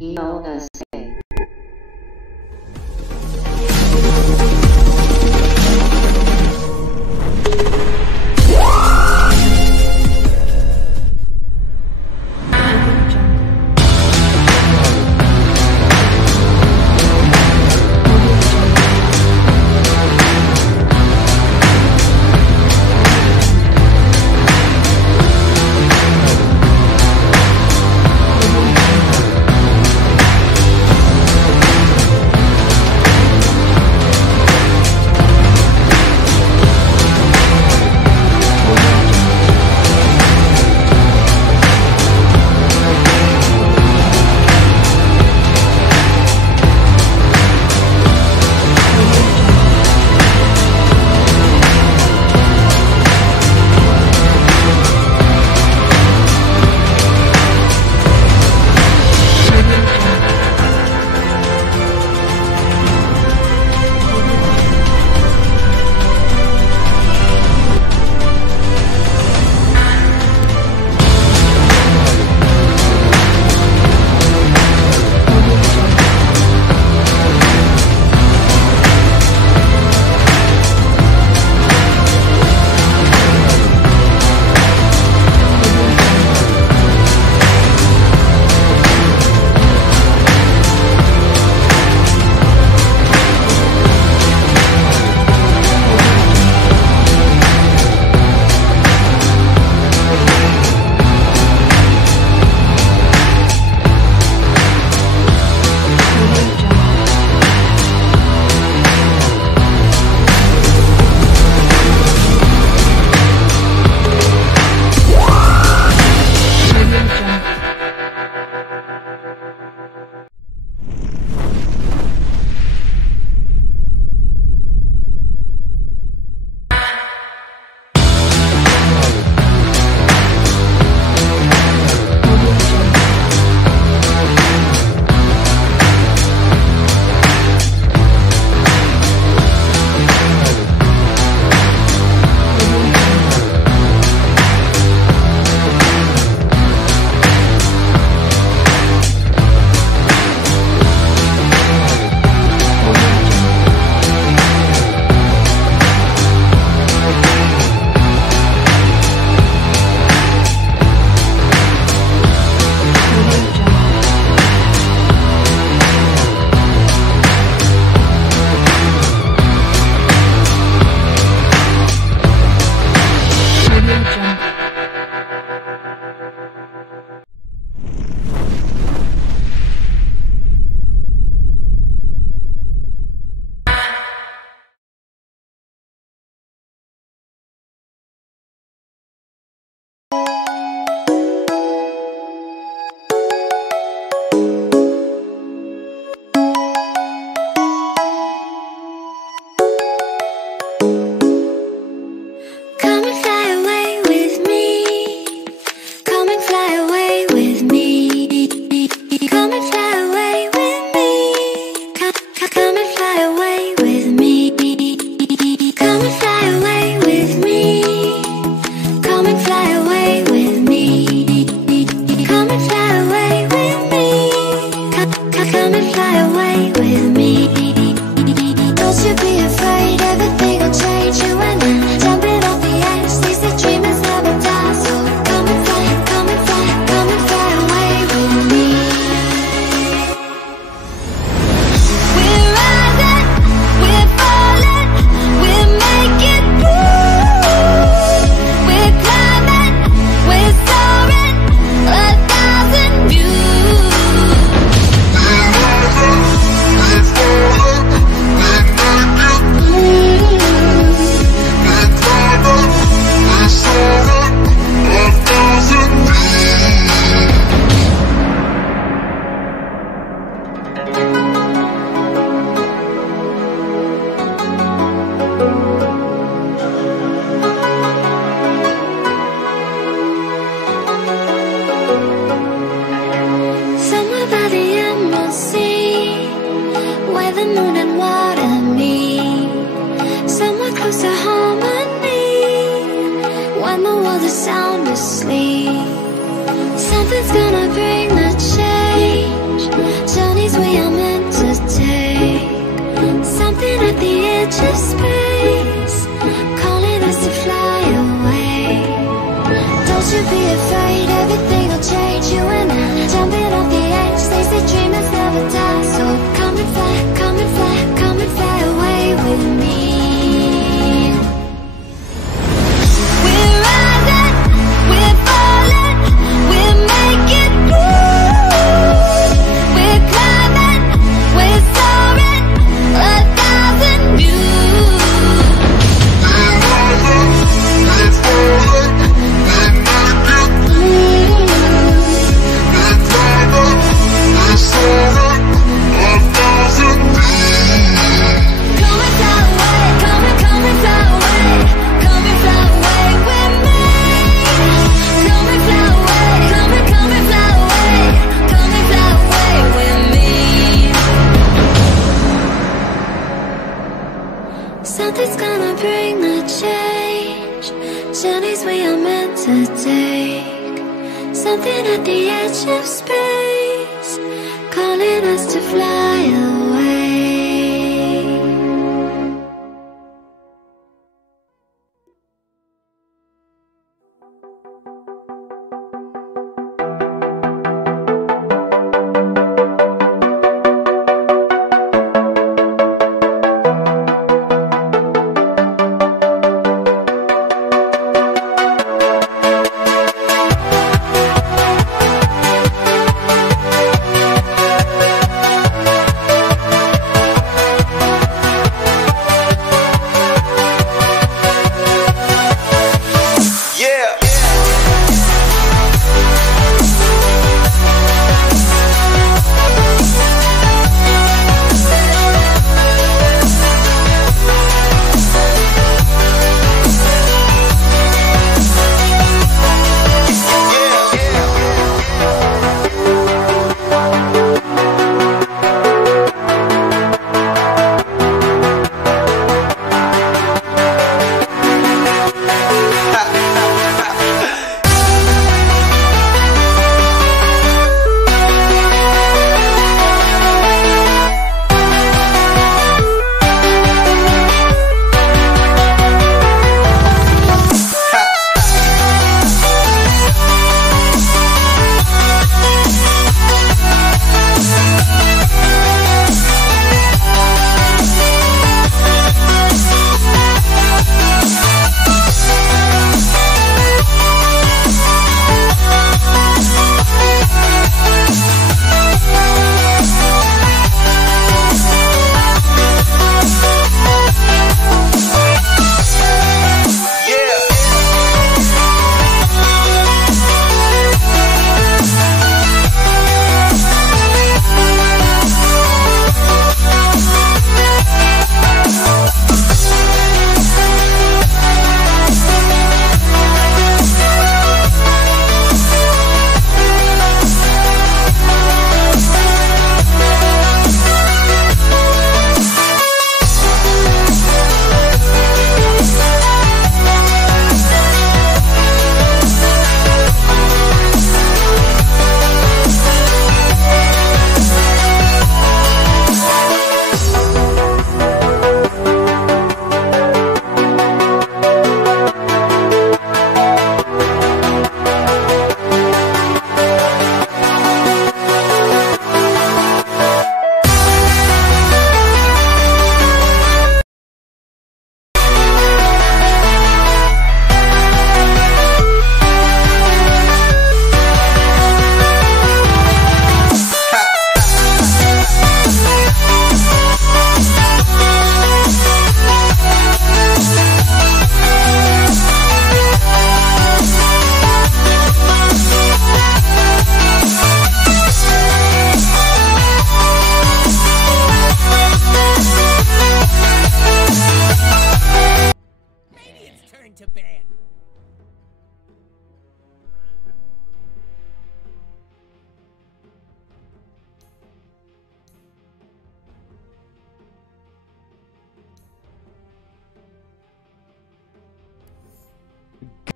ELSA. to take, something at the edge of space, calling us to fly away.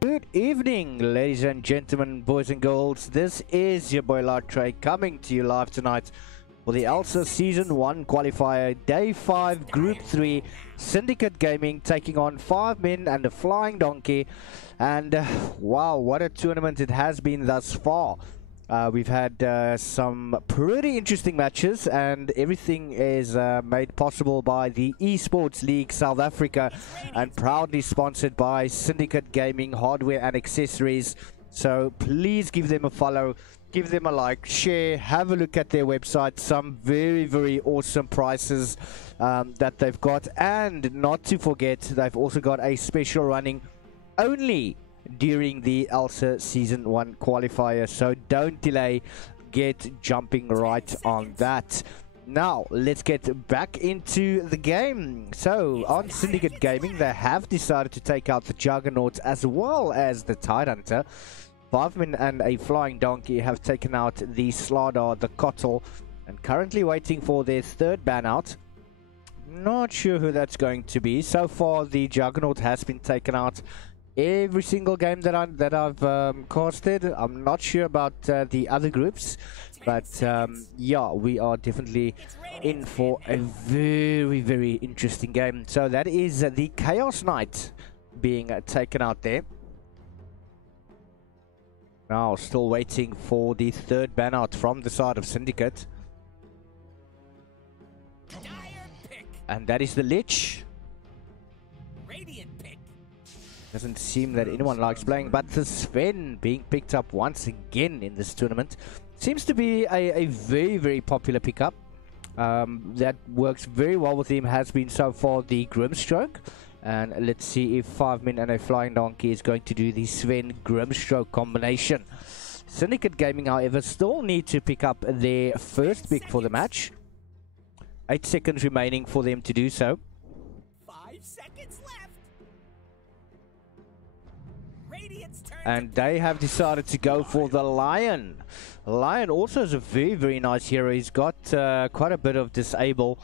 Good evening, ladies and gentlemen, boys and girls. This is your boy Lartre coming to you live tonight for the ELSA Season 1 Qualifier, Day 5, Group 3, Syndicate Gaming taking on 5 men and a flying donkey. And wow, what a tournament it has been thus far. We've had some pretty interesting matches, and everything is made possible by the Esports League South Africa and proudly sponsored by Syndicate Gaming Hardware and Accessories. So please give them a follow, give them a like, share, have a look at their website. Some very awesome prices that they've got, and not to forget, they've also got a special running only during the ELSA Season 1 qualifier, so don't delay, get jumping right on that. Now let's get back into the game. So on Syndicate Gaming, they have decided to take out the Juggernaut as well as the Tidehunter. 5 men and a flying donkey have taken out the Slardar, the Kotl, and currently waiting for their third ban out. Not sure who that's going to be. So far the Juggernaut has been taken out. every single game that I've casted. I'm not sure about the other groups, but yeah, we are definitely in for a very, very interesting game. So that is the Chaos Knight being taken out there. Now still waiting for the third ban out from the side of Syndicate. And that is the Lich. Doesn't seem that anyone likes playing, but the Sven being picked up once again in this tournament. Seems to be a very, very popular pickup. That works very well with him, has been so far the Grimstroke. And let's see if 5 men and a Flying Donkey is going to do the Sven Grimstroke combination. Syndicate Gaming, however, still need to pick up their first pick for the match. 8 seconds remaining for them to do so. 5 seconds left. Radiant's turn. And they have decided to go for the Lion. Lion also is a very, very nice hero. He's got quite a bit of disable.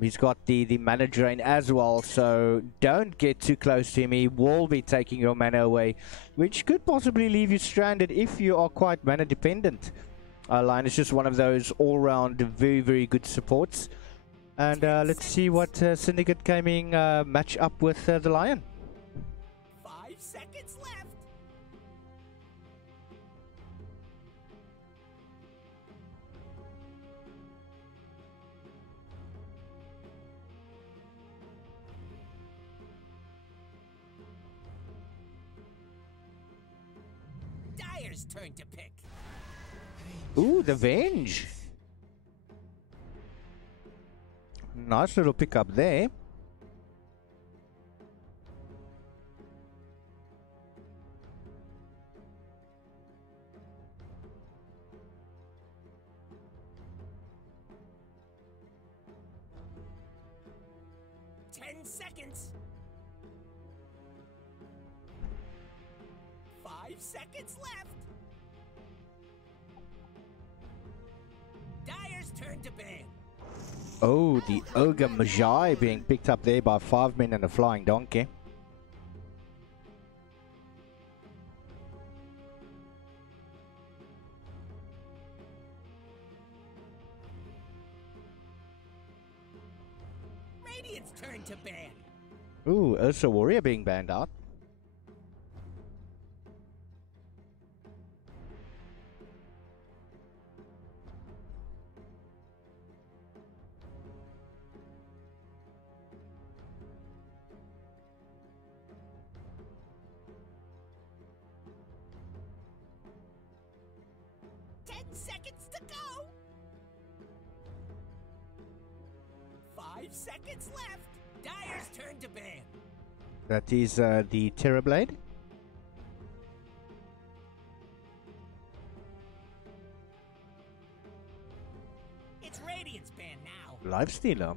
He's got the mana drain as well, so don't get too close to him. He will be taking your mana away, which could possibly leave you stranded if you are quite mana dependent. Lion is just one of those all-round very, very good supports. And let's see what Syndicate Gaming match up with the Lion. 5 seconds left. Dire's turn to pick. Ooh, the Venge. Nice little pickup there. Seconds. 5 seconds left. Dire's turn to ban. Oh, the Ogre Magi being picked up there by 5 men and a Flying Donkey. Radiant's turn to ban. Ooh, ELSA Warrior being banned out. Seconds to go. 5 seconds left. Dire's turn to ban. That is the Terrorblade. It's Radiant's ban now. Lifestealer.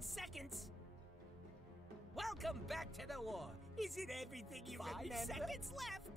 Seconds. Welcome back to the war. Is it everything you remember? 5 seconds left.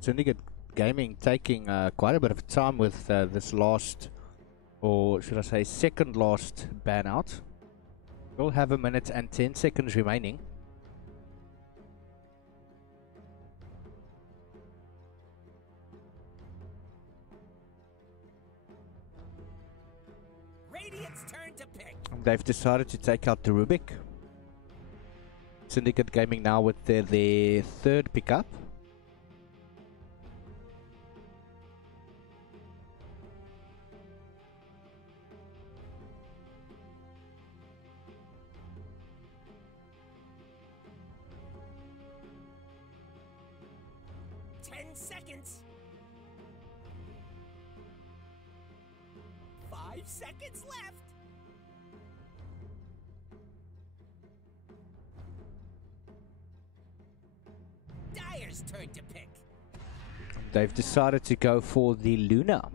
Syndicate Gaming taking quite a bit of time with this last, or should I say second last ban out. We'll have 1 minute and 10 seconds remaining. they've decided to take out the Rubik. Syndicate Gaming now with their third pickup. Seconds. 5 seconds left. Dyer's turn to pick. They've decided to go for the Luna.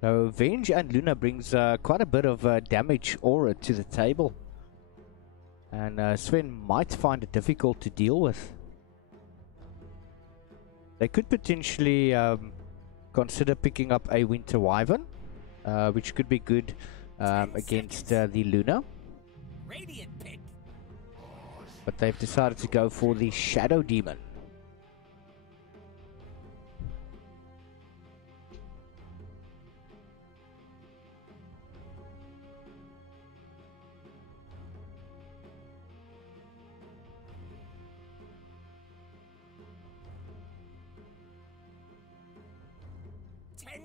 So Venge and Luna brings quite a bit of damage aura to the table. And Sven might find it difficult to deal with. They could potentially consider picking up a Winter Wyvern, which could be good against the Luna. Radiant pick. But they've decided to go for the Shadow Demon.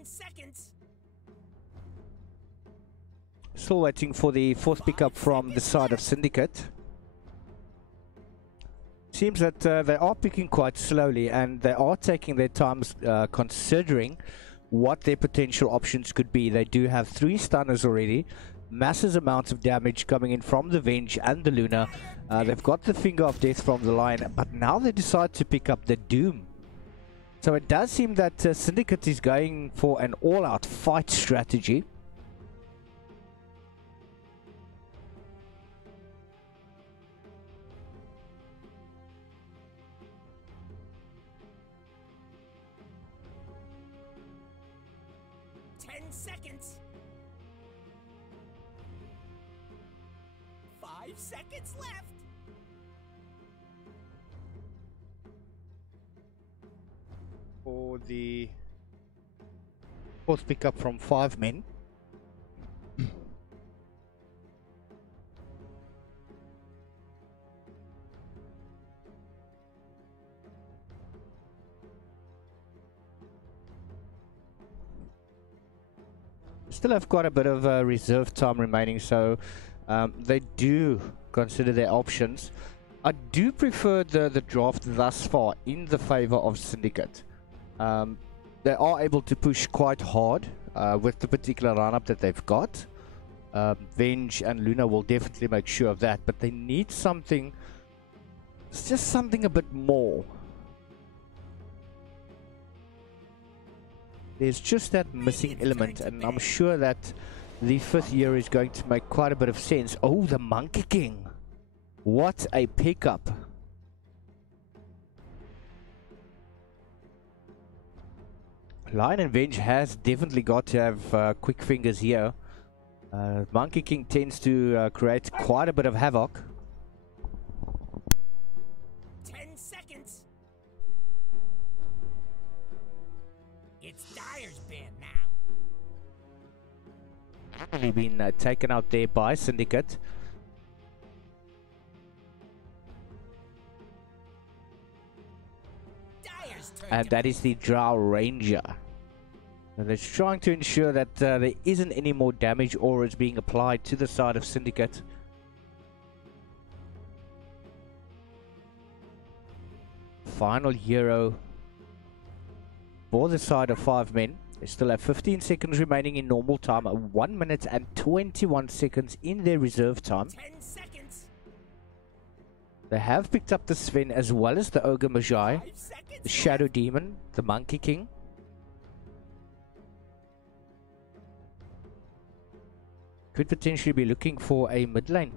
Seconds. Still waiting for the fourth pickup from the side of Syndicate. Seems that they are picking quite slowly and they are taking their time considering what their potential options could be. They do have 3 stunners already. Massive amounts of damage coming in from the Venge and the Luna. They've got the Finger of Death from the Lion, but now they decide to pick up the Doom. So it does seem that Syndicate is going for an all-out fight strategy. Seconds. 5 seconds left. For the fourth pickup from 5 men. Still have quite a bit of reserve time remaining, so they do consider their options. I do prefer the draft thus far in the favor of Syndicate. They are able to push quite hard with the particular lineup that they've got. Venge and Luna will definitely make sure of that, but they need something, it's just something a bit more. There's just that missing element, and I'm sure that the 5th year is going to make quite a bit of sense. Oh, the Monkey King. What a pickup. Lion and Venge has definitely got to have quick fingers here. Monkey King tends to create quite a bit of havoc. 10 seconds. It's Dyer's band now. He's been taken out there by Syndicate. And that is the Drow Ranger. And it's trying to ensure that there isn't any more damage auras being applied to the side of Syndicate. Final hero for the side of 5 men. They still have 15 seconds remaining in normal time, 1 minute and 21 seconds in their reserve time. 10 seconds. They have picked up the Sven as well as the Ogre Magi, the Shadow Demon, the Monkey King. Could potentially be looking for a mid lane.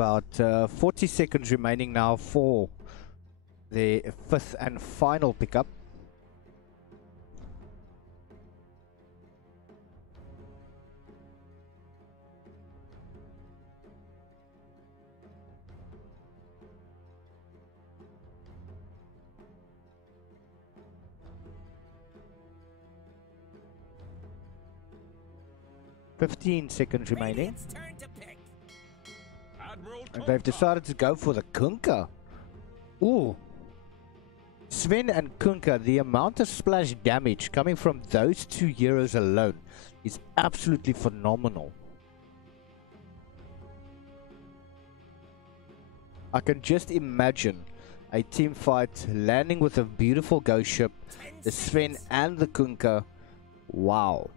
about 40 seconds remaining now for the fifth and final pickup. .15 seconds remaining. And they've decided to go for the Kunkka. Ooh. Sven and Kunkka, the amount of splash damage coming from those two heroes alone is absolutely phenomenal. I can just imagine a team fight landing with a beautiful ghost ship, the Sven and the Kunkka. Wow.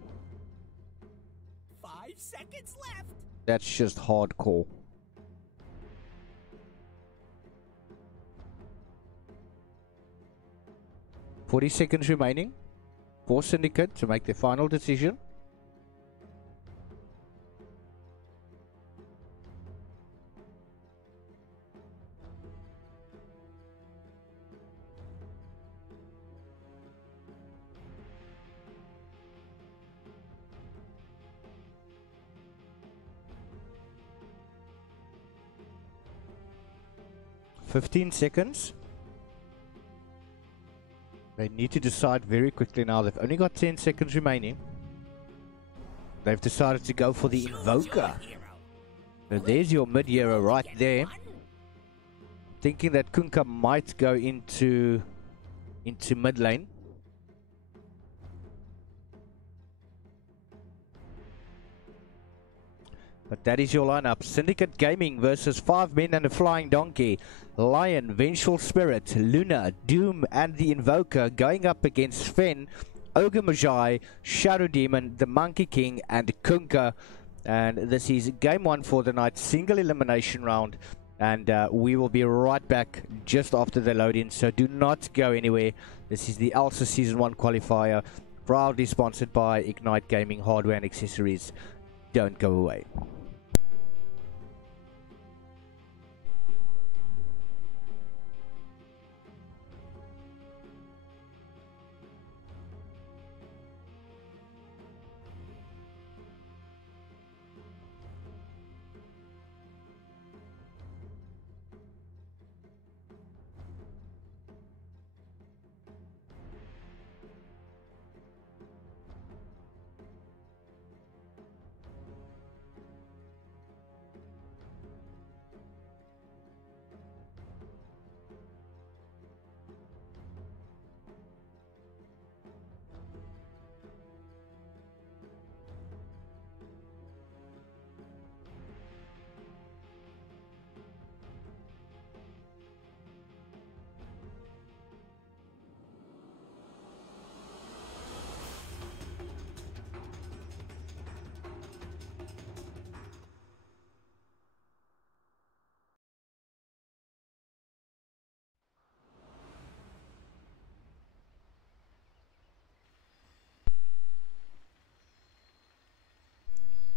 5 seconds left. That's just hardcore. .40 seconds remaining for Syndicate to make their final decision. .15 seconds. They need to decide very quickly now. They've only got 10 seconds remaining. They've decided to go for the Invoker. So there's your mid-hero right there. Thinking that Kunkka might go into mid lane. But that is your lineup. Syndicate Gaming versus 5 men and a flying donkey. Lion, Vengeful Spirit, Luna, Doom and the Invoker going up against Sven, Ogre Magi, Shadow Demon, the Monkey King and Kunkka. And this is game 1 for the night, single elimination round. And we will be right back just after the load-in, so do not go anywhere. This is the ELSA Season 1 qualifier, proudly sponsored by Ignite Gaming Hardware and Accessories. Don't go away.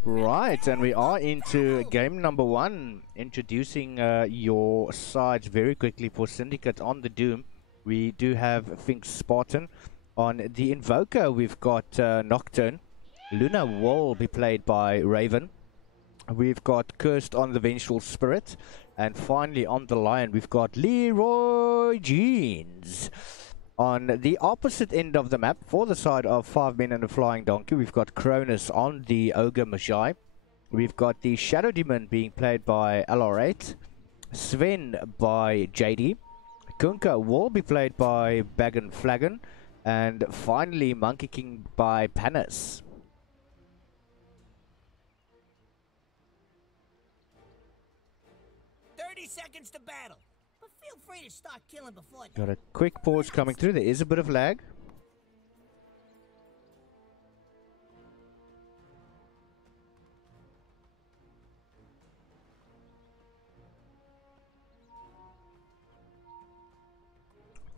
Right, and we are into game number 1, introducing your sides very quickly for Syndicate. On the Doom, we do have Fink Spartan. On the Invoker, we've got Nocturne. Luna will be played by Raven. We've got Cursed on the Vengeful Spirit. And finally, on the Lion, we've got Leroy Jeans. On the opposite end of the map, for the side of 5 men and a flying donkey, we've got Cronus on the Ogre Magi. We've got the Shadow Demon being played by LR8. Sven by JD. Kunkka will be played by Bagan Flagon. And finally, Monkey King by Panis. 30 seconds to battle. But feel free to start killing before that. Got a quick pause coming through. There is a bit of lag.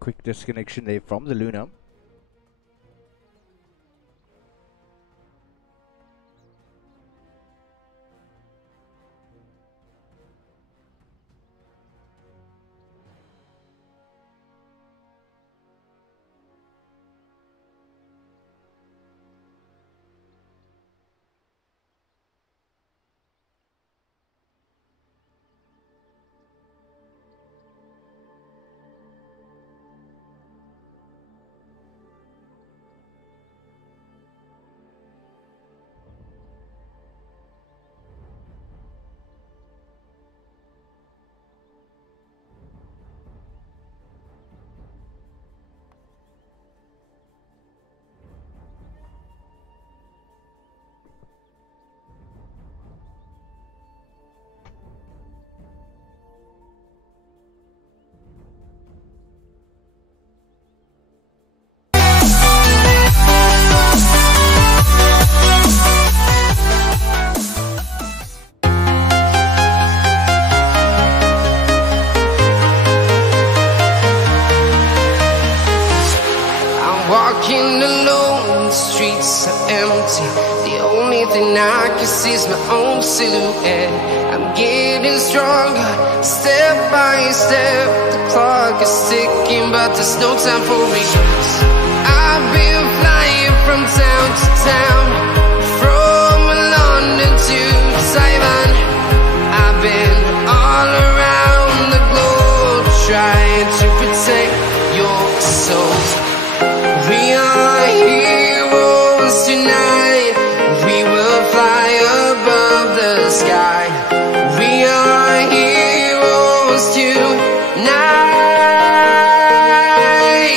Quick disconnection there from the Luna. so empty. The only thing I can see is my own silhouette. I'm getting stronger, step by step. The clock is ticking, but there's no time for regrets. I've been flying from town to town, from London to Taiwan. I've been all around the globe, trying to protect your soul. We are heroes tonight. We will fly above the sky. We are heroes tonight. Yeah.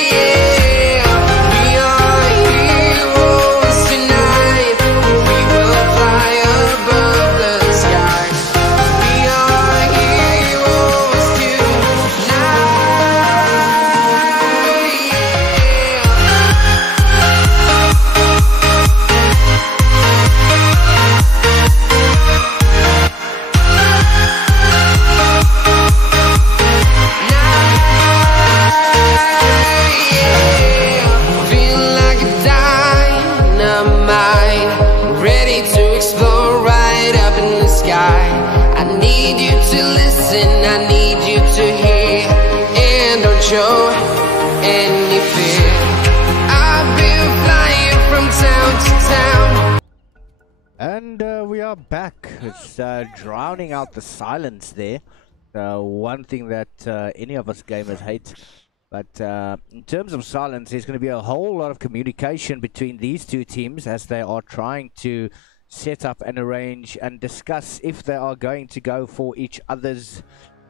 We are heroes tonight. We will fly above the sky. We are heroes tonight. Feel like a dynamite, ready to explode right up in the sky. I need you to listen, I need you to hear, and don't show any fear. I've been flying from town to town. And we are back. It's drowning out the silence there. One thing that any of us gamers hate. But in terms of silence, there's going to be a whole lot of communication between these two teams as they are trying to set up and arrange and discuss if they are going to go for each other's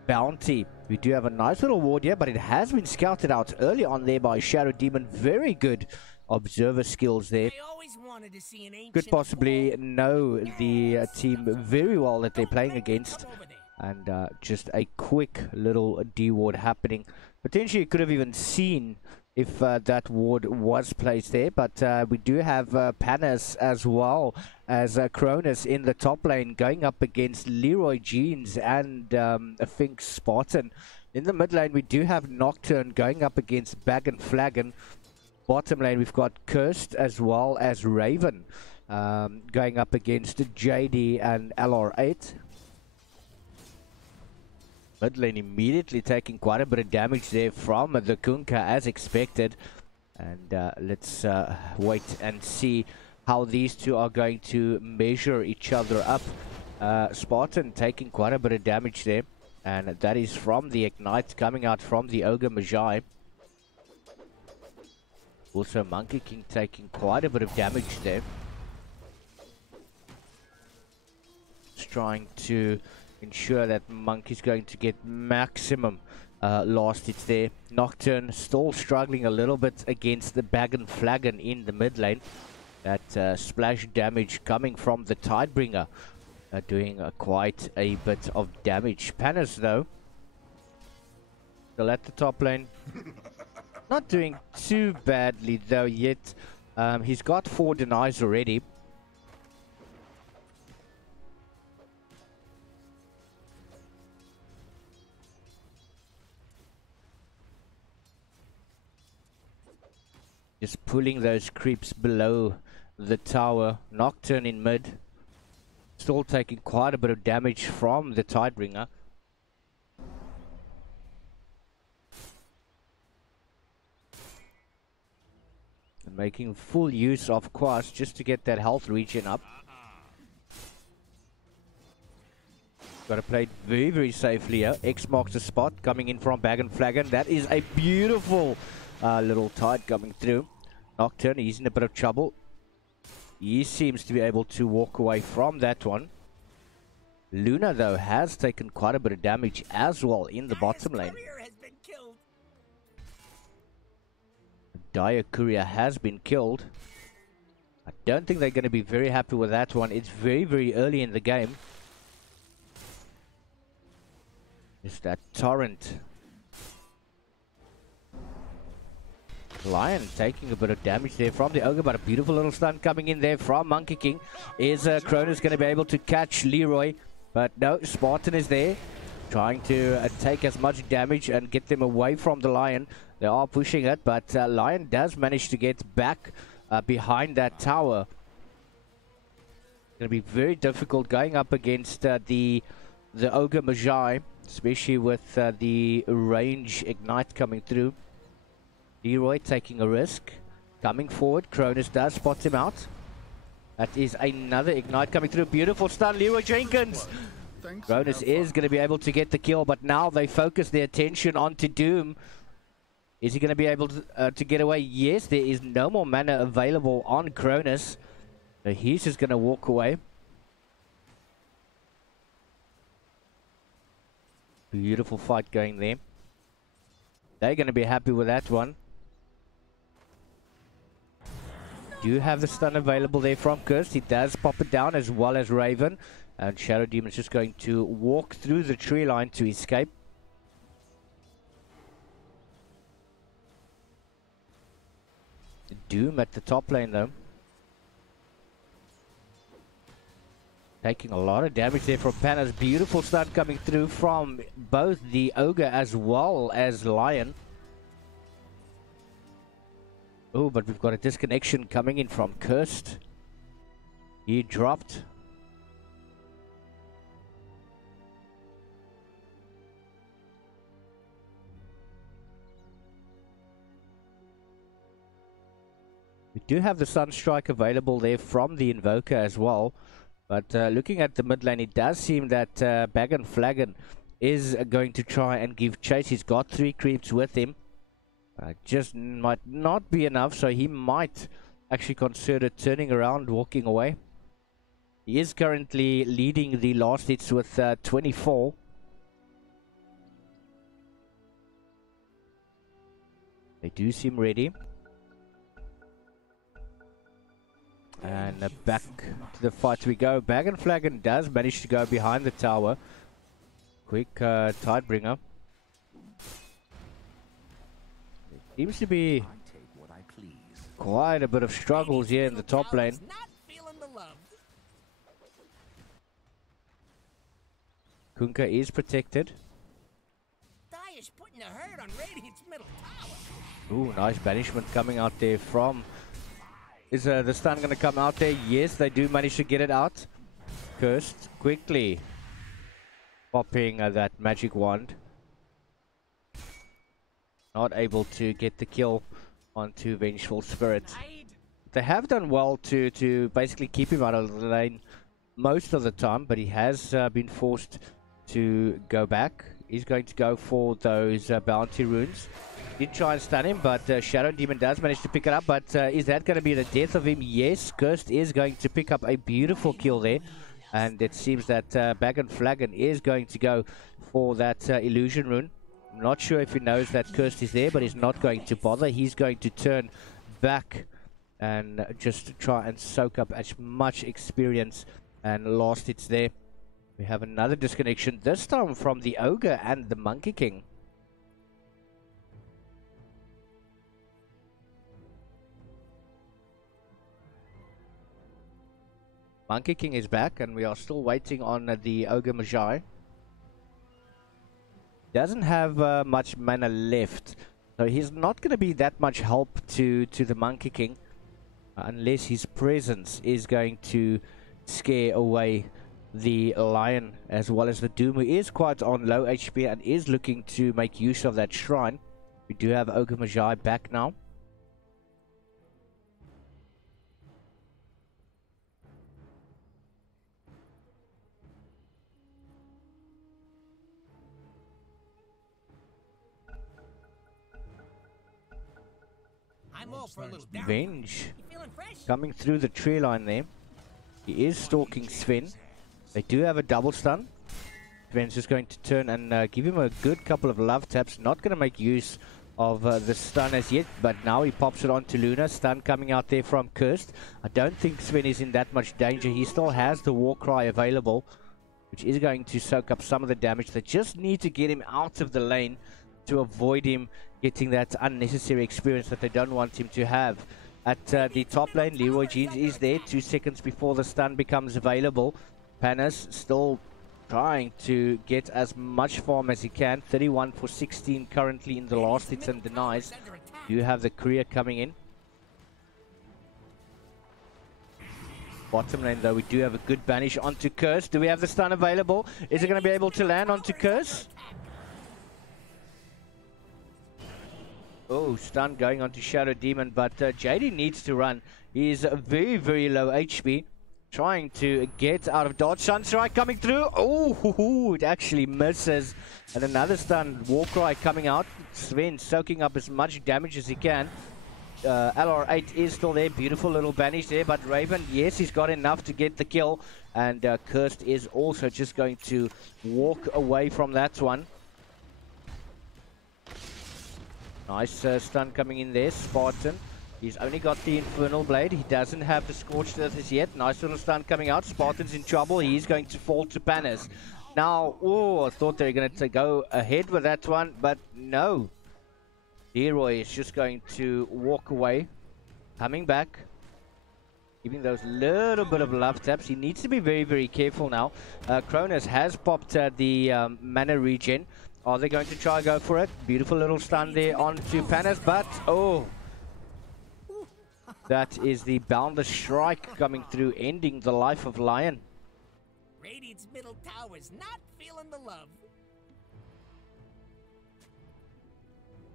bounty. We do have a nice little ward here, but it has been scouted out early on there by Shadow Demon. Very good observer skills there. I always wanted to see an ancient Could possibly know the team very well that they're playing against. over there. And just a quick little D ward happening. Potentially could have even seen if that ward was placed there, but we do have Panis as well as Cronus in the top lane going up against Leroy Jeans and a Fink Spartan. In the mid lane we do have Nocturne going up against Bag and Flagon. Bottom lane we've got Cursed as well as Raven going up against JD and LR8. Mid lane immediately taking quite a bit of damage there from the Kunkka as expected. And let's wait and see how these two are going to measure each other up. Spartan taking quite a bit of damage there. And that is from the Ignite coming out from the Ogre Magi. Also Monkey King taking quite a bit of damage there. Just trying to ensure that Monkey's going to get maximum last hits there. Nocturne still struggling a little bit against the Bag and Flagon in the mid lane. That splash damage coming from the Tidebringer doing quite a bit of damage. Panis though still at the top lane. Not doing too badly though yet. He's got 4 denies already. Just pulling those creeps below the tower. Nocturne in mid. Still taking quite a bit of damage from the Tidebringer. And making full use of Quas just to get that health regen up. Got to play it very, very safely here. X marks the spot coming in from Bag and Flagon. That is a beautiful little tide coming through. Nocturne, he's in a bit of trouble. He seems to be able to walk away from that one. Luna, though, has taken quite a bit of damage as well in the bottom lane. Dire Courier has been killed. I don't think they're going to be very happy with that one. It's very, very early in the game. It's that Torrent. Lion taking a bit of damage there from the Ogre, but a beautiful little stun coming in there from Monkey King. Is Cronus going to be able to catch Leroy? But no, Spartan is there, trying to take as much damage and get them away from the Lion. They are pushing it, but Lion does manage to get back behind that tower. Going to be very difficult going up against the Ogre Magi, especially with the range ignite coming through. Leroy taking a risk, coming forward. Cronus does spot him out. That is another ignite coming through. Beautiful stun, Leroy Jenkins. Cronus is going to be able to get the kill, but now they focus their attention onto Doom. Is he going to be able to get away? Yes, there is no more mana available on Cronus. So he's just going to walk away. Beautiful fight going there. They're going to be happy with that one. Do have the stun available there from Kirst. He does pop it down as well as Raven. And Shadow Demon's just going to walk through the tree line to escape. Doom at the top lane though. Taking a lot of damage there from Panna's. Beautiful stun coming through from both the Ogre as well as Lion. Oh, but we've got a disconnection coming in from Kirst. He dropped. We do have the Sunstrike available there from the Invoker as well. But looking at the mid lane, it does seem that Bag and Flagon is going to try and give chase. He's got 3 creeps with him. Just might not be enough, so he might actually consider turning around, walking away. He is currently leading the last hits with 24. They do seem ready. And back to the fight we go. Bag and Flagon does manage to go behind the tower. Quick Tidebringer. Seems to be quite a bit of struggles here in the top lane. Kunkka is protected. Ooh, nice banishment coming out there from... Is the stun going to come out there? Yes, they do manage to get it out. Kirst quickly popping that magic wand. Not able to get the kill onto Vengeful Spirit. They have done well to basically keep him out of the lane most of the time, but he has been forced to go back. He's going to go for those bounty runes. Did try and stun him, but Shadow Demon does manage to pick it up. But is that going to be the death of him? Yes, Kirst is going to pick up a beautiful kill there. And it seems that Bag and Flagon is going to go for that illusion rune. I'm not sure if he knows that Kirst is there, but he's not going to bother. He's going to turn back and just try and soak up as much experience. And last hits there. We have another disconnection, this time from the Ogre and the Monkey King. Monkey King is back, and we are still waiting on the Ogre Magi. Doesn't have much mana left, so he's not going to be that much help to the Monkey King unless his presence is going to scare away the Lion as well as the Doom, who is quite on low HP and is looking to make use of that shrine. We do have Ogre Magi back now. Venge coming through the tree line there. He is stalking Sven. They do have a double stun. Sven's just going to turn and give him a good couple of love taps. Not going to make use of the stun as yet, but now he pops it onto Luna. Stun coming out there from Kirst. I don't think Sven is in that much danger. He still has the war cry available, which is going to soak up some of the damage. They just need to get him out of the lane to avoid him getting that unnecessary experience that they don't want him to have. At the top lane, Leroy Jeans is there 2 seconds before the stun becomes available. Panas still trying to get as much farm as he can. 31 for 16 currently in the last hits and denies. You have the career coming in. Bottom lane though, we do have a good banish onto Curse. Do we have the stun available? Is it going to be able to land onto Curse? Oh, stun going onto Shadow Demon, but JD needs to run. He's very, very low HP. Trying to get out of dodge. Sunstrike coming through. Oh, it actually misses. And another stun. Warcry coming out. Sven soaking up as much damage as he can. LR8 is still there. Beautiful little banish there. But Raven, yes, he's got enough to get the kill. And Cursed is also just going to walk away from that one. Nice stun coming in there. Spartan. He's only got the Infernal Blade. He doesn't have the Scorched Earth as yet. Nice little stun coming out. Spartan's in trouble. He's going to fall to Panis. Now, oh, I thought they were going to go ahead with that one, but no. Leroy is just going to walk away. Coming back. Giving those little bit of love taps. He needs to be very, very careful now. Cronus has popped the mana regen. Are they going to try and go for it? Beautiful little stun there onto Panis, but oh. That is the Boundless Strike coming through, ending the life of Lion. Radiant's middle tower's not feeling the love.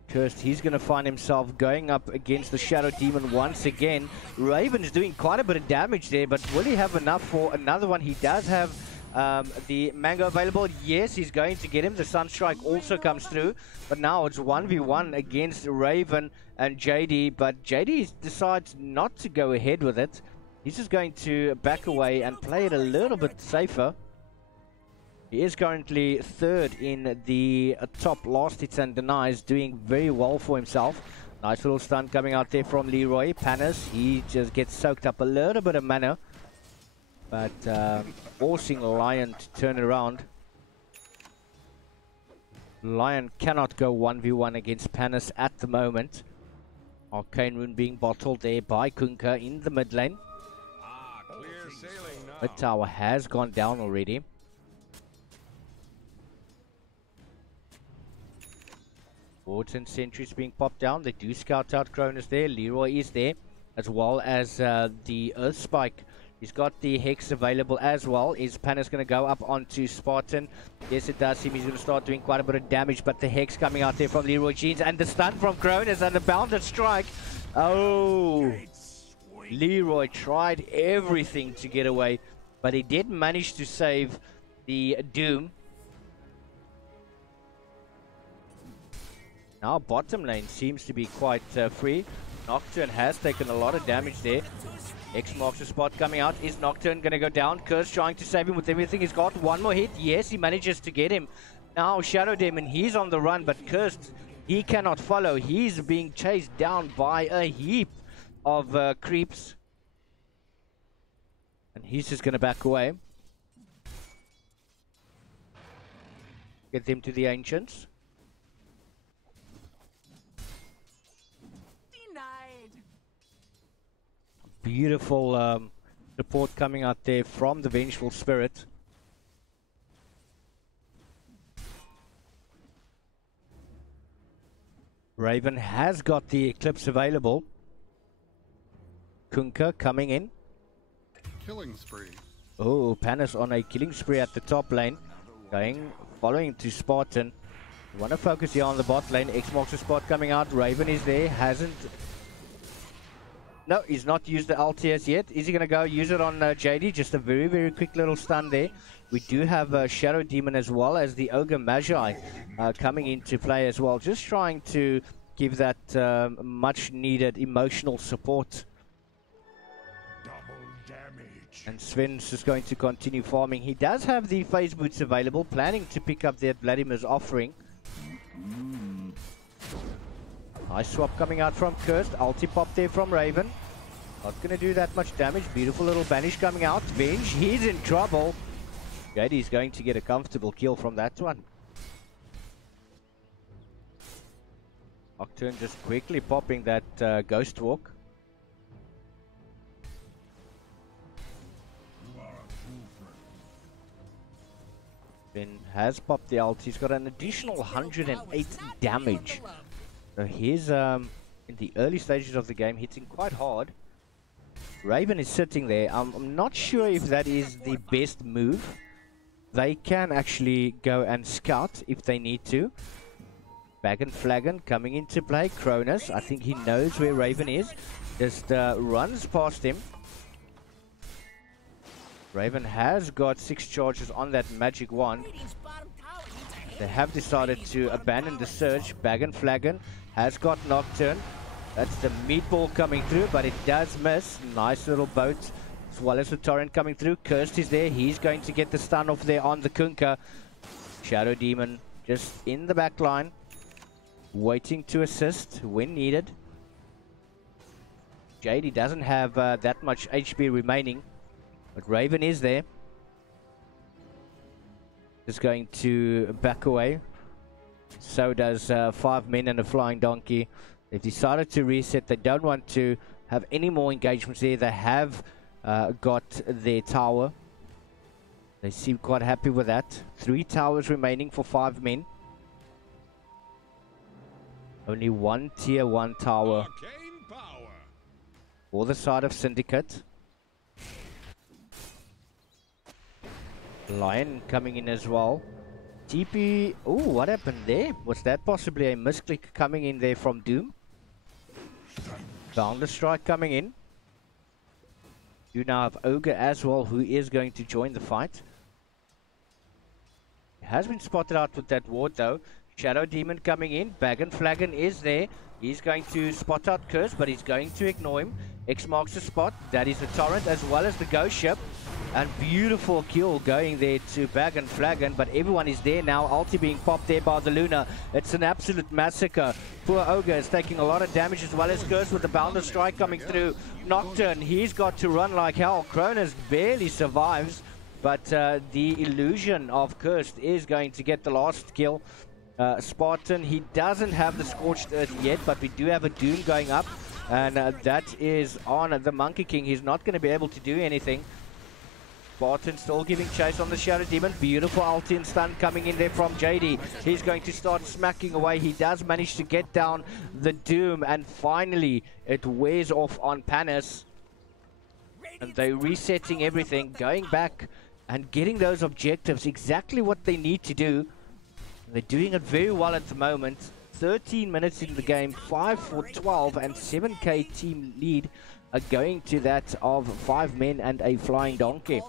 Cursed, he's going to find himself going up against the Shadow Demon once again. Raven's doing quite a bit of damage there, but will he have enough for another one? He does have the Mango available. Yes, he's going to get him. The Sunstrike also comes through, but now it's 1v1 against Raven and JD, but JD decides not to go ahead with it. He's just going to back away and play it a little bit safer. He is currently third in the top last hits and denies, doing very well for himself. Nice little stun coming out there from Leroy. Panis, he just gets soaked up a little bit of mana, but forcing Lion to turn around. Lion cannot go 1v1 against Panis at the moment. Arcane Rune being bottled there by Kunkka in the mid lane. Clear sailing now. The tower has gone down already. Wards and sentries being popped down. They do scout out Cronus there. Leroy is there, as well as the Earth Spike. He's got the Hex available as well. Is Panis going to go up onto Spartan? Yes, it does seem he's going to start doing quite a bit of damage, but the Hex coming out there from Leroy Jeans, and the stun from Cronus and the Bounded Strike. Oh, Leroy tried everything to get away, but he did manage to save the Doom. Now bottom lane seems to be quite free. Nocturne has taken a lot of damage there. X marks the spot coming out. Is Nocturne going to go down? Curse trying to save him with everything he's got. One more hit. Yes, he manages to get him. Now Shadow Demon, he's on the run, but Cursed, he cannot follow. He's being chased down by a heap of creeps. And he's just going to back away. Get them to the Ancients. Beautiful support coming out there from the Vengeful Spirit. Raven has got the Eclipse available. Kunkka coming in. Killing spree. Oh, Panis on a killing spree at the top lane. Following to Spartan. We want to focus here on the bot lane. X marks the spot coming out. Raven is there. No, he's not used the LTS yet. Is he going to go use it on JD? Just a very, very quick little stun there. We do have Shadow Demon as well as the Ogre Magi coming into play as well. Just trying to give that much needed emotional support. Double damage. And Sven's just going to continue farming. He does have the phase boots available, planning to pick up that Vladimir's offering. Nice swap coming out from Cursed. Ulti pop there from Raven. Not going to do that much damage. Beautiful little banish coming out. Venge, he's in trouble. JD's going to get a comfortable kill from that one. Nocturne just quickly popping that Ghost Walk. Ben has popped the ult. He's got an additional 108 damage. So he's in the early stages of the game hitting quite hard. Raven is sitting there. I'm not sure if that is the best move. They can actually go and scout if they need to. Bag and Flagon coming into play. Cronus, I think he knows where Raven is. Just runs past him. Raven has got 6 charges on that magic wand. They have decided to abandon the search. Bag and Flagon has got Nocturne. That's the meatball coming through, but it does miss. Nice little boat, as well as the torrent coming through. Cursed is there. He's going to get the stun off there on the Kunkka. Shadow Demon just in the back line, waiting to assist when needed. JD doesn't have that much HP remaining, but Raven is there. Just going to back away. So does 5 men and a flying donkey. They've decided to reset. They don't want to have any more engagements there. They have got their tower. They seem quite happy with that. 3 towers remaining for 5 men. Only 1 tier 1 tower for the side of Syndicate. Lion coming in as well. TP. Oh, what happened there? Was that possibly a misclick coming in there from Doom? Boundless Strike coming in. You now have Ogre as well, who is going to join the fight. Has been spotted out with that ward though. Shadow Demon coming in. Bag and Flagon is there. He's going to spot out Curse, but he's going to ignore him. X marks the spot. That is the Torrent as well as the Ghost Ship. And beautiful kill going there to Bag and Flagon, but everyone is there now. Ulti being popped there by the Luna. It's an absolute massacre. Poor Ogre is taking a lot of damage, as well as Curse with the Boundless Strike coming through. Nocturne, he's got to run like hell. Cronus barely survives, but the illusion of Cursed is going to get the last kill. Spartan, he doesn't have the Scorched Earth yet, but we do have a Doom going up, and that is on the Monkey King. He's not going to be able to do anything. Spartan still giving chase on the Shadow Demon. Beautiful ulti and stun coming in there from JD. He's going to start smacking away. He does manage to get down the Doom, and finally it wears off on Panis. And they're resetting everything, going back and getting those objectives, exactly what they need to do. They're doing it very well at the moment. 13 minutes in the game, 5 for 12, and 7k team lead are going to that of 5 men and a flying donkey.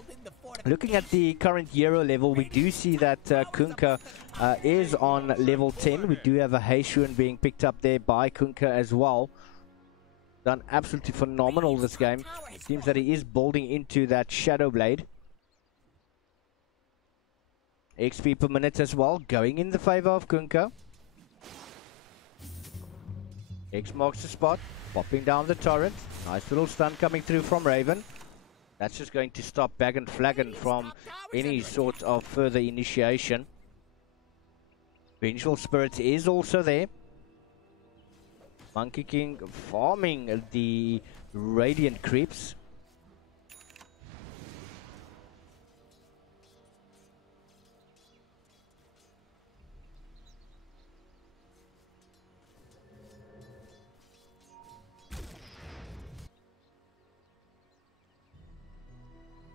Looking at the current Euro level, we do see that Kunkka is on level 10. We do have a Heishun being picked up there by Kunkka as well. Done absolutely phenomenal this game. It seems that he is building into that Shadow Blade. XP per minute as well, going in the favor of Kunkka. X marks the spot, popping down the torrent. Nice little stun coming through from Raven. That's just going to stop Bag and Flagon from any sort of further initiation. Vengeful Spirit is also there. Monkey King farming the Radiant Creeps.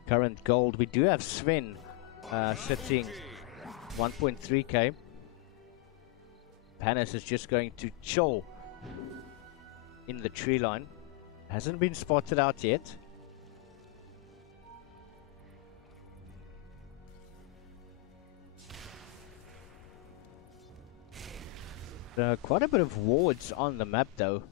Current gold, we do have Sven sitting 1.3k. Panis is just going to chill in the tree line. Hasn't been spotted out yet. Quite a bit of wards on the map though.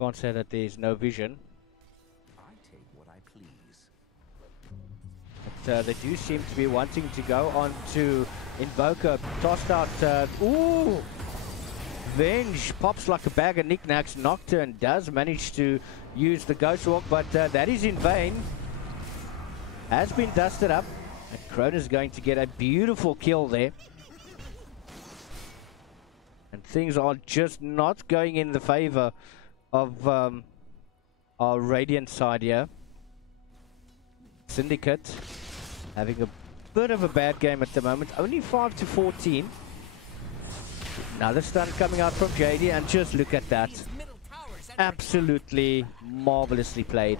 Can't say that there is no vision. I take what I please. But they do seem to be wanting to go on to Invoker. Tossed out. Ooh! Venge pops like a bag of knickknacks. Nocturne does manage to use the Ghost Walk, but that is in vain. Has been dusted up. And Kroner's going to get a beautiful kill there. And things are just not going in the favor of our Radiant side here. Syndicate having a bit of a bad game at the moment. Only 5 to 14. Another stun coming out from JD, and just look at that. Absolutely marvelously played.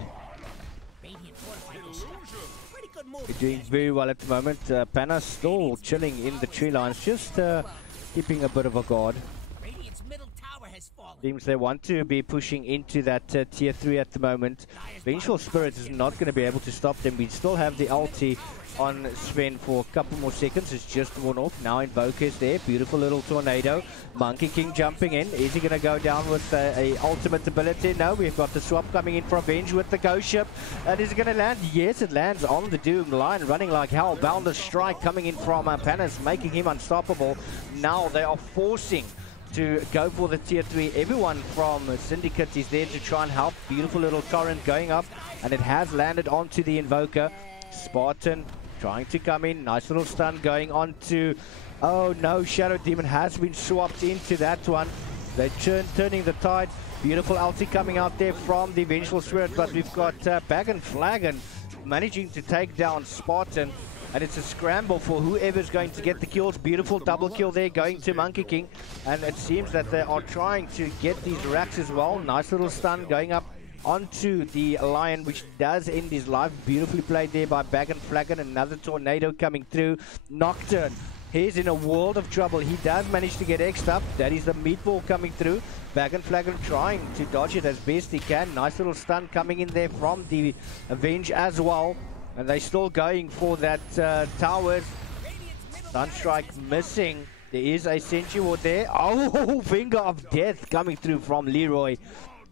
They're doing very well at the moment. Panna's still chilling in the tree lines, just keeping a bit of a guard. Seems they want to be pushing into that tier 3 at the moment. Vengeful Spirit is not going to be able to stop them. We still have the ulti on Sven for a couple more seconds. It's just worn off. Now Invoker is there. Beautiful little tornado. Monkey King jumping in. Is he going to go down with a ultimate ability? No, we've got the swap coming in from Venge with the ghost ship. And is it going to land? Yes, it lands on the Doom line, running like hell. Boundless strike coming in from Panis, making him unstoppable. Now they are forcing to go for the tier 3. Everyone from Syndicate is there to try and help. Beautiful little torrent going up, and it has landed onto the Invoker. Spartan trying to come in. Nice little stun going on to... Oh no, Shadow Demon has been swapped into that one. They're turning the tide. Beautiful ulti coming out there from the Vengeful Spirit, but we've got Bag and Flagon managing to take down Spartan. And it's a scramble for whoever's going to get the kills. Beautiful double kill there going to Monkey King. And it seems that they are trying to get these racks as well. Nice little stun going up onto the Lion, which does end his life. Beautifully played there by Bag and Flagon. Another tornado coming through. Nocturne, he's in a world of trouble. He does manage to get X'd up. That is the meatball coming through. Bag and Flagon trying to dodge it as best he can. Nice little stun coming in there from the Avenge as well. And they're still going for that towers. Sunstrike missing. There is a Sentry Ward there. Oh, Finger of Death coming through from Leroy.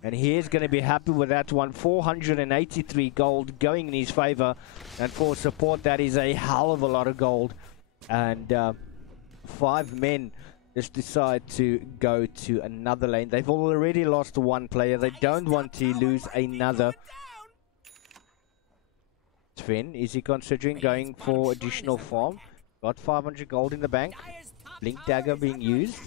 And he is going to be happy with that one. 483 gold going in his favor. And for support, that is a hell of a lot of gold. And 5 men just decide to go to another lane. They've already lost one player. They don't want to lose another. Sven, is he considering going for additional farm? Got 500 gold in the bank. Blink Dagger being used.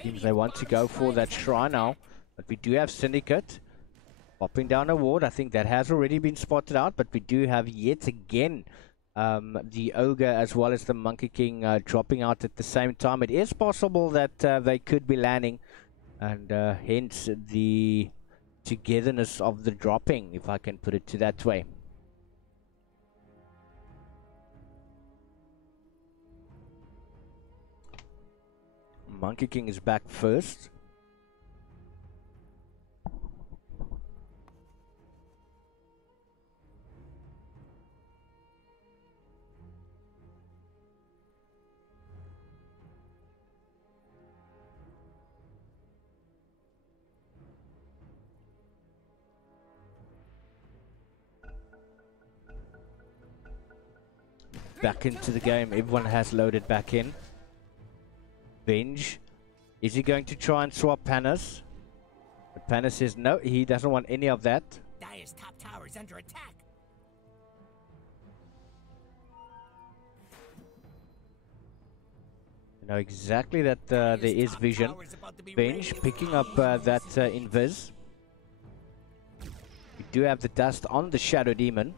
Seems they want to go for that shrine now. But we do have Syndicate popping down a ward. I think that has already been spotted out. But we do have yet again the Ogre as well as the Monkey King dropping out at the same time. It is possible that they could be landing. And hence the togetherness of the dropping, if I can put it to that way. Monkey King is back first. Back into the game. Everyone has loaded back in. Venge. Is he going to try and swap Panis? But Panis says no, he doesn't want any of that. Dire's top tower is under attack. You know exactly that there is vision. Venge picking up that invis. We do have the dust on the Shadow Demon.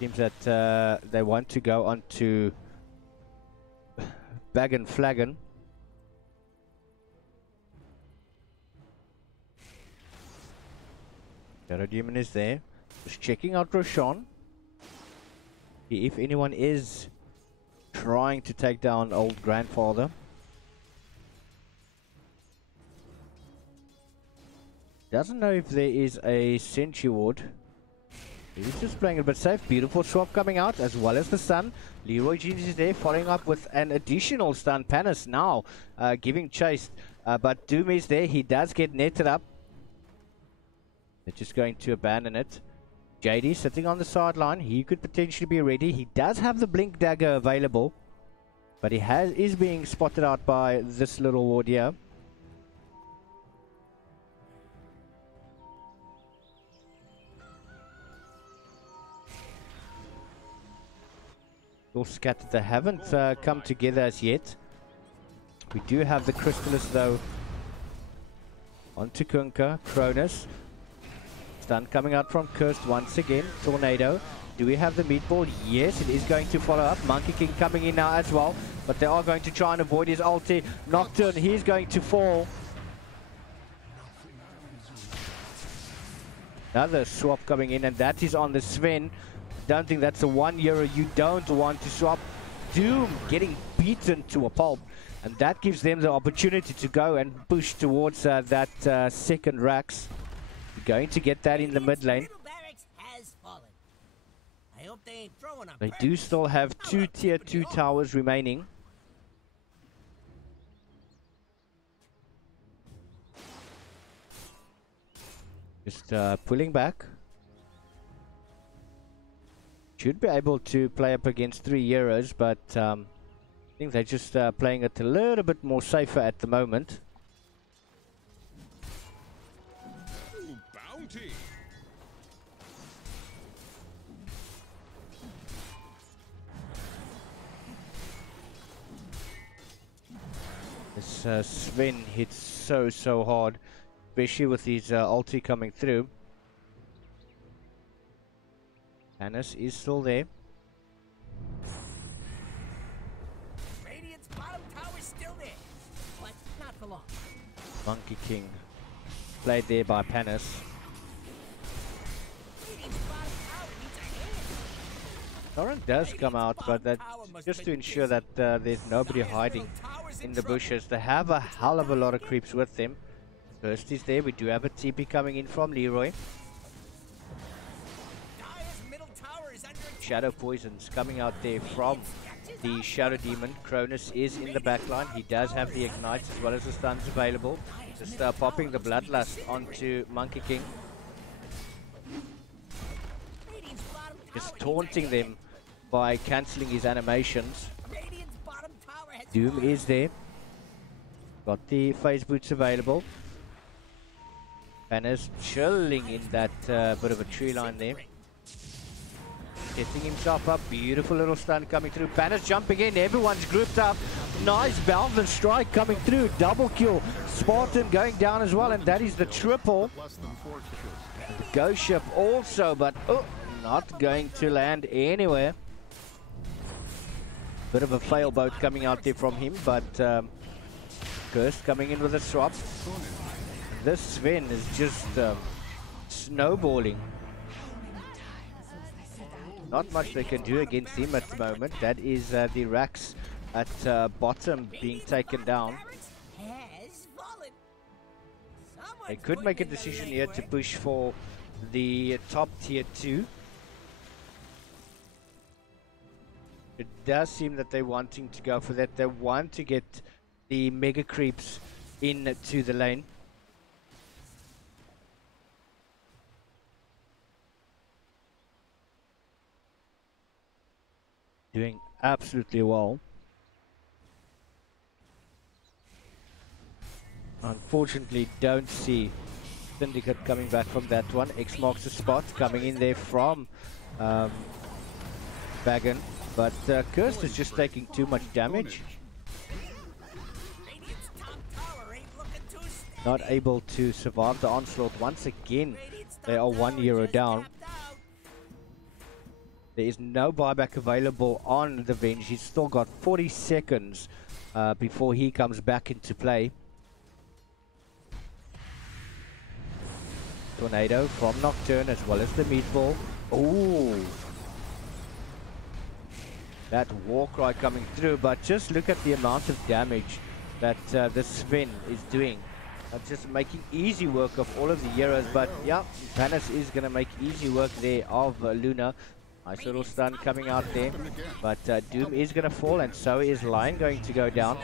Seems that they want to go on to Bag and Flagon. Shadow Demon is there. Just checking out Roshan. If anyone is trying to take down old grandfather. Doesn't know if there is a Sentry Ward. He's just playing a bit safe. Beautiful swap coming out as well as the stun. Leroy Jeans is there following up with an additional stun. Panis now giving chase. But Doom is there. He does get netted up. They're just going to abandon it. JD sitting on the sideline. He could potentially be ready. He does have the Blink Dagger available. But he is being spotted out by this little ward here. All scattered. They haven't come together as yet. We do have the Crystallis though. Onto Kunkka, Cronus. Stun coming out from Cursed once again. Tornado. Do we have the meatball? Yes, it is going to follow up. Monkey King coming in now as well. But they are going to try and avoid his ulti. Nocturne, he's going to fall. Another swap coming in, and that is on the Sven. Don't think that's a €1 you don't want to swap. Doom getting beaten to a pulp. And that gives them the opportunity to go and push towards that second Rax. You're going to get that in the mid lane. They do still have 2 tier 2 towers remaining. Just pulling back. Should be able to play up against 3 euros, but I think they're just playing it a little bit more safer at the moment. Ooh, bounty. This Sven hits so hard, especially with his ulti coming through. Anis is still there. Radiant's bottom tower's still there, but not for long. Monkey King played there by Panis. Radiant's bottom tower needs a hand. Torrent does come out, but that's just to ensure that there's nobody hiding in the bushes. They have a hell of a lot of creeps with them. First is there. We do have a TP coming in from Leroy. Shadow poisons coming out there from the Shadow Demon. Cronus is in the backline. He does have the ignites as well as the stuns available. Just popping the Bloodlust onto Monkey King. Just taunting them by cancelling his animations. Doom is there. Got the phase boots available. Banner's chilling in that bit of a tree line there. Getting himself up. Beautiful little stun coming through. Banner's jumping in. Everyone's grouped up. Nice Balvin strike coming through. Double kill. Spartan going down as well. And that is the triple. Ghost ship also, but not going to land anywhere. Bit of a fail boat coming out there from him, but Curse coming in with a swap. This Sven is just snowballing. Not much they can do against him at the moment. That is the Rax at bottom being taken down. They could make a decision here to push for the top tier 2. It does seem that they're wanting to go for that. They want to get the mega creeps into the lane. Doing absolutely well. Unfortunately, don't see Syndicate coming back from that one. X marks the spot, coming in there from Bagan. But Curse is just taking too much damage. Not able to survive the onslaught. Once again, they are €1 down. There is no buyback available on the Venge. He's still got 40 seconds before he comes back into play. Tornado from Nocturne as well as the meatball. Ooh. That war cry coming through, but just look at the amount of damage that this Sven is doing. Just making easy work of all of the heroes, but yeah, Panis is going to make easy work there of Luna. Nice little stun coming out there, but Doom is going to fall, and so is Lion going to go down.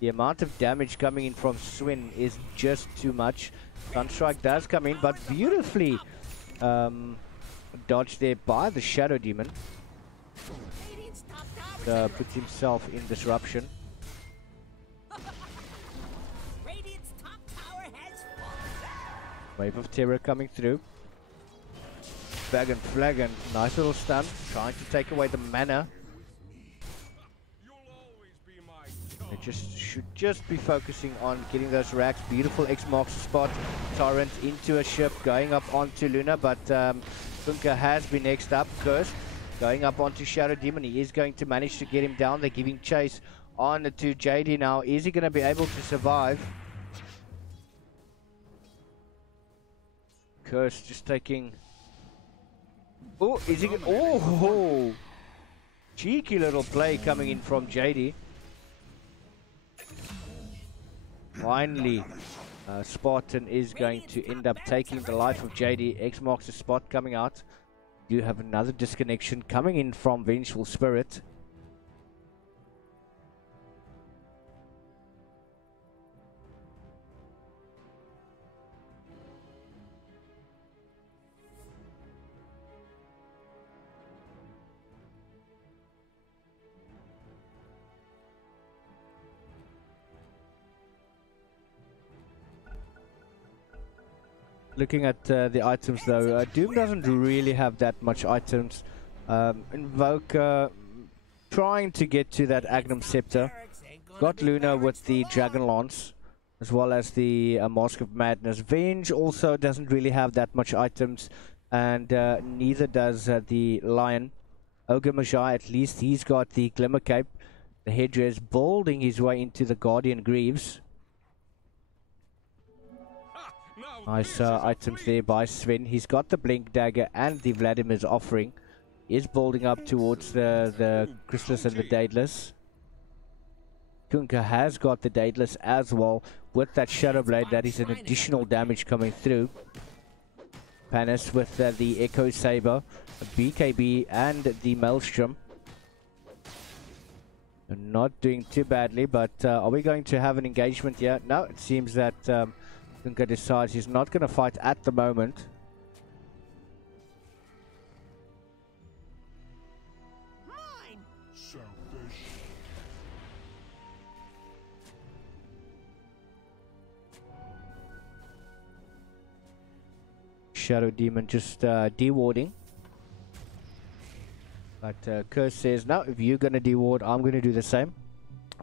The amount of damage coming in from Sven is just too much. Sunstrike does come in, but beautifully dodged there by the Shadow Demon. Puts himself in disruption. Wave of Terror coming through. Bagan Flagon, nice little stun, trying to take away the mana. They should just be focusing on getting those racks. Beautiful X marks the spot. Torrent into a ship, going up onto Luna, but Kunkka has been next up. Curse going up onto Shadow Demon. He is going to manage to get him down. They're giving chase on to JD now. Is he going to be able to survive? Curse just taking... Oh, is he... Oh! Cheeky little play coming in from JD. Finally, Spartan is going to end up taking the life of JD. X marks the spot coming out. You have another disconnection coming in from Vengeful Spirit. Looking at the items though, Doom doesn't really have that much items. Invoker trying to get to that Agnum Scepter. Got Luna with the Dragon Lance as well as the Mask of Madness. Venge also doesn't really have that much items, and neither does the Lion. Ogre Magi, at least he's got the Glimmer Cape. The headdress building his way into the Guardian Greaves. Nice items there by Sven. He's got the Blink Dagger and the Vladimir's Offering. He is building up towards the Chrysalis and the Daedalus. Kunkka has got the Daedalus as well with that Shadow Blade. That is an additional damage coming through. Panis with the Echo Saber, BKB and the Maelstrom. Not doing too badly, but are we going to have an engagement here? No, it seems that Kunkka decides he's not going to fight at the moment. Mine. Selfish. Shadow Demon just dewarding. But Curse says, no, if you're going to deward, I'm going to do the same.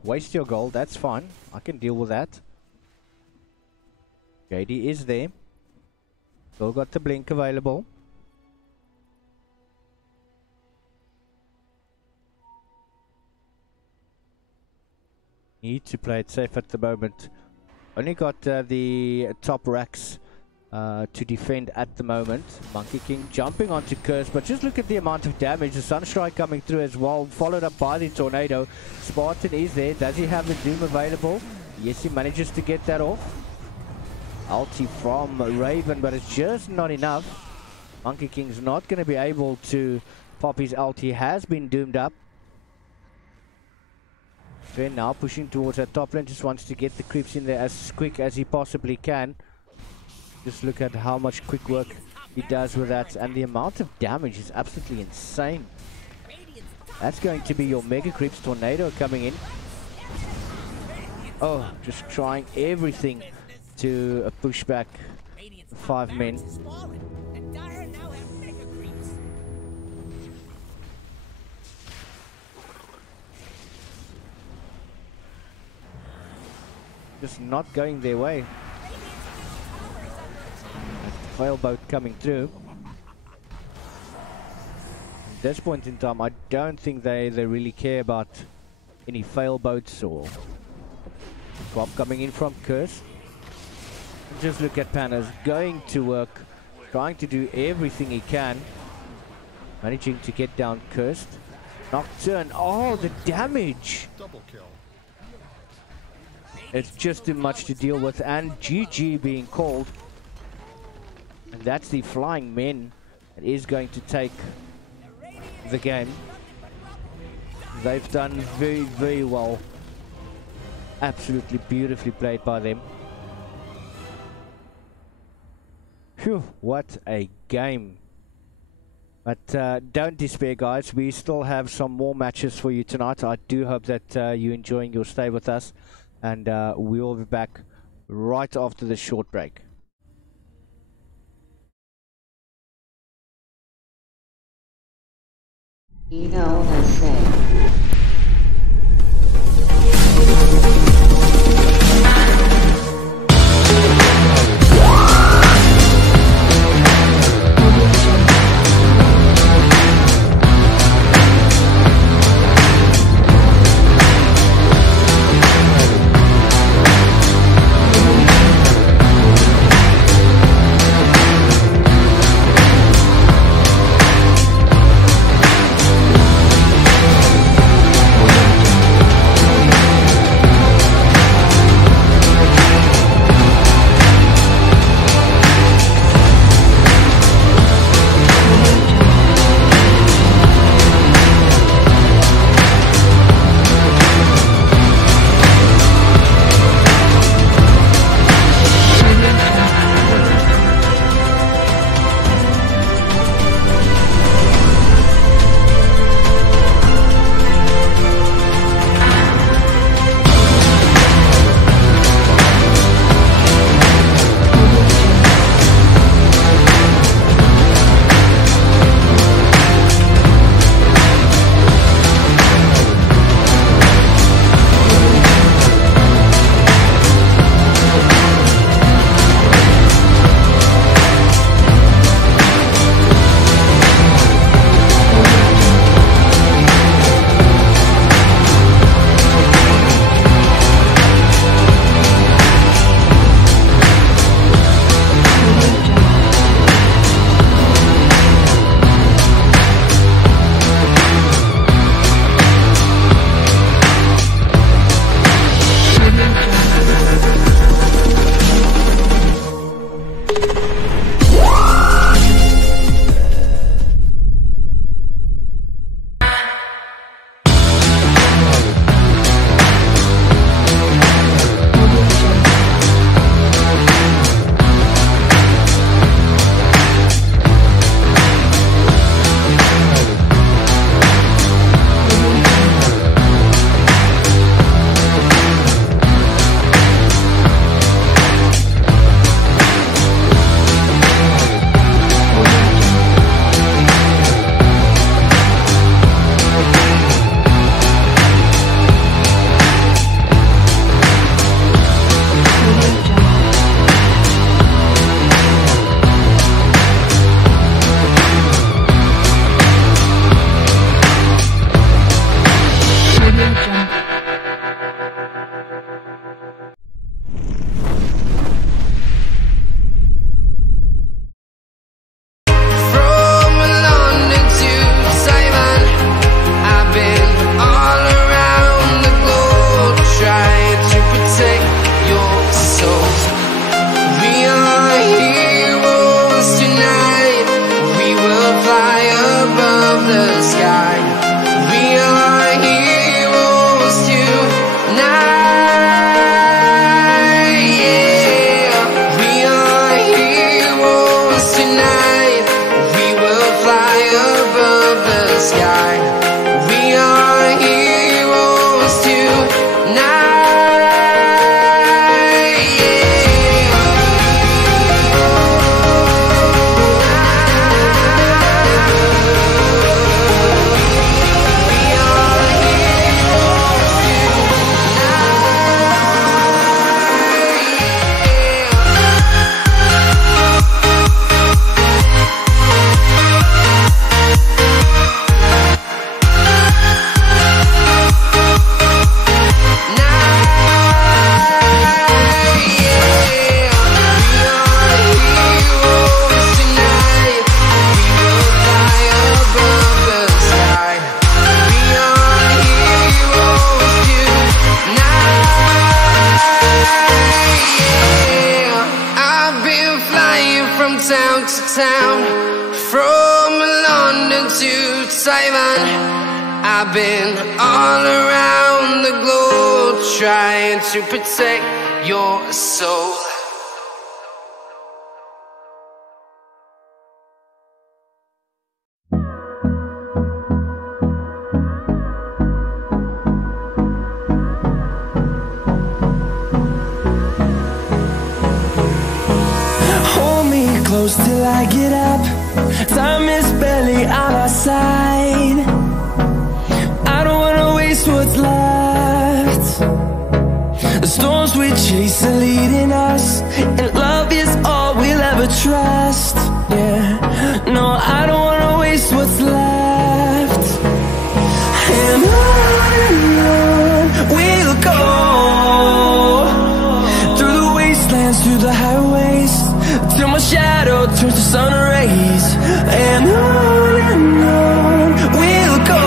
Waste your gold, that's fine. I can deal with that. JD is there. Still got the blink available. Need to play it safe at the moment. Only got the top racks to defend at the moment. Monkey King jumping onto Curse, but just look at the amount of damage. The Sunstrike coming through as well, followed up by the Tornado. Spartan is there. Does he have the Doom available? Yes, he manages to get that off. Ulti from Raven, but it's just not enough. Monkey King's not going to be able to pop his ulti. Has been doomed up. Sven now pushing towards that top lane. Just wants to get the creeps in there as quick as he possibly can. Just look at how much quick work he does with that. And the amount of damage is absolutely insane. That's going to be your Mega Creeps. Tornado coming in. Oh, just trying everything to push back 5 men. Just not going their way. Fail boat coming through. At this point in time, I don't think they really care about any fail boats or swap coming in from Curse. Just look at Panis going to work, trying to do everything he can. Managing to get down Cursed. Nocturne, oh, the damage! Double kill. It's just too much to deal with, and GG being called. And that's the Flying Men that is going to take the game. They've done very, very well. Absolutely beautifully played by them. Phew, what a game. But don't despair, guys. We still have some more matches for you tonight. I do hope that you're enjoying your stay with us. And we will be back right after this short break. ELSA. to town, from London to Taiwan. I've been all around the globe trying to protect your soul. Close till I get up. Time is barely on our side. I don't wanna waste what's left. The storms we chase are leading us, and love is all we'll ever trust. Yeah, no, I don't wanna waste what's left. And on we'll go, through the wastelands, through the highways, till my shadow turns to sun rays. And on we'll go,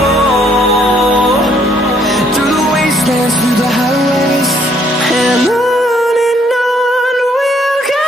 through the wastelands, through the highways, and on we'll go.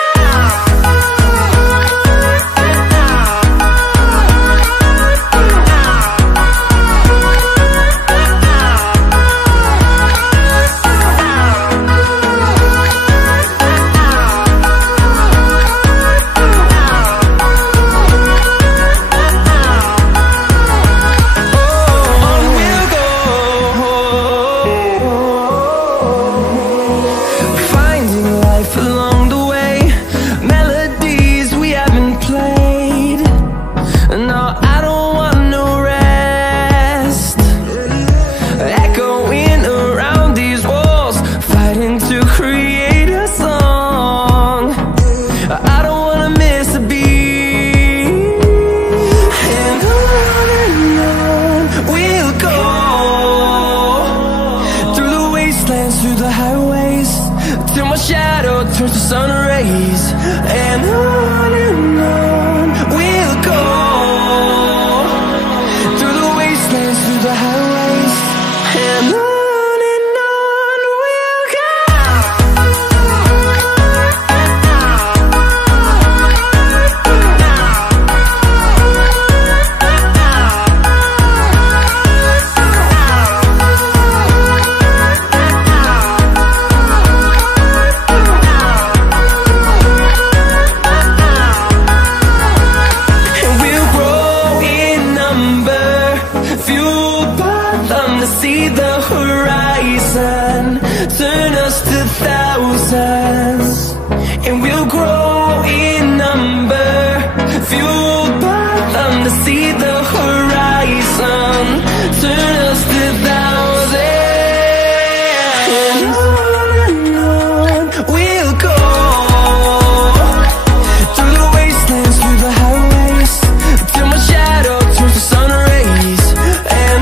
Through the highways, till my shadow turns to sun rays. And on we'll go, through the wastelands, through the highways, and on we'll go. See the horizon turn us to thousands, and we'll grow in number, fueled by them. To see the horizon turn us to thousands, and on we'll go, through the wastelands, through the highways, till my shadow turns to sun rays. And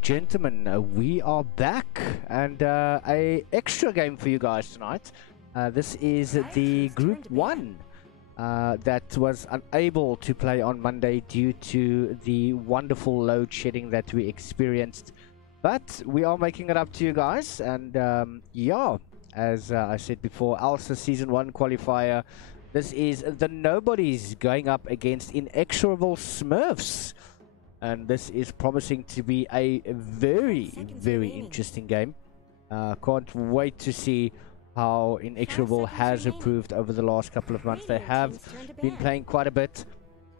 Gentlemen, we are back, and a extra game for you guys tonight. This is the Group 1 that was unable to play on Monday due to the wonderful load shedding that we experienced. But we are making it up to you guys, and yeah, as I said before, ELSA Season 1 qualifier. This is the Nobodies going up against Inexorable Smurfs. And this is promising to be a very, very interesting game. Can't wait to see how Inexorable has improved over the last couple of months. They have been playing quite a bit.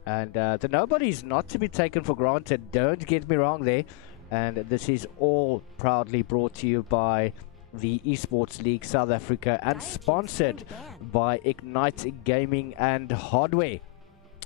And the Nobodies not to be taken for granted. Don't get me wrong there. And this is all proudly brought to you by the Esports League South Africa and sponsored by Ignite Gaming and Hardware.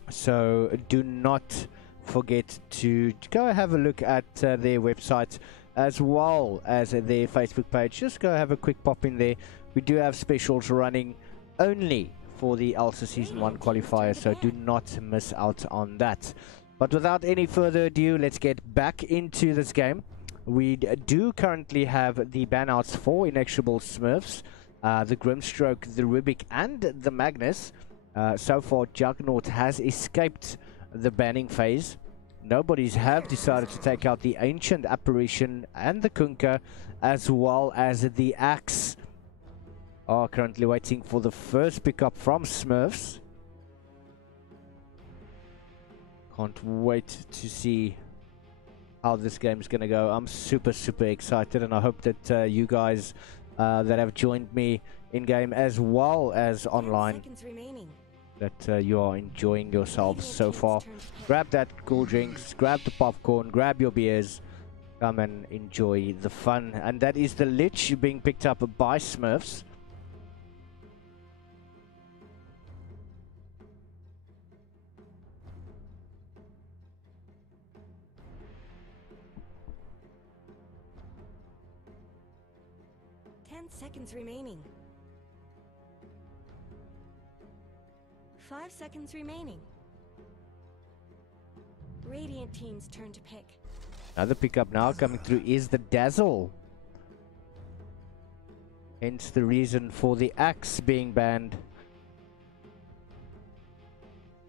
So do not forget to go have a look at their website as well as their Facebook page. Just go have a quick pop in there. We do have specials running only for the ELSA Season 1 qualifier, so do not miss out on that. But without any further ado, let's get back into this game. We do currently have the banouts for Inexorable Smurfs, the Grimstroke, the Rubik, and the Magnus. So far, Juggernaut has escaped the banning phase. Nobodies have decided to take out the Ancient Apparition and the Kunkka, as well as the Axe. Are currently waiting for the first pickup from Smurfs. Can't wait to see how this game is going to go. I'm super excited, and I hope that you guys that have joined me in game as well as online, that you are enjoying yourselves so far. Grab that cool drinks, grab the popcorn, grab your beers, come and enjoy the fun. And that is the Lich being picked up by Smurfs. Seconds remaining. 5 seconds remaining. Radiant team's turn to pick. Another pickup now coming through is the Dazzle. Hence the reason for the Axe being banned.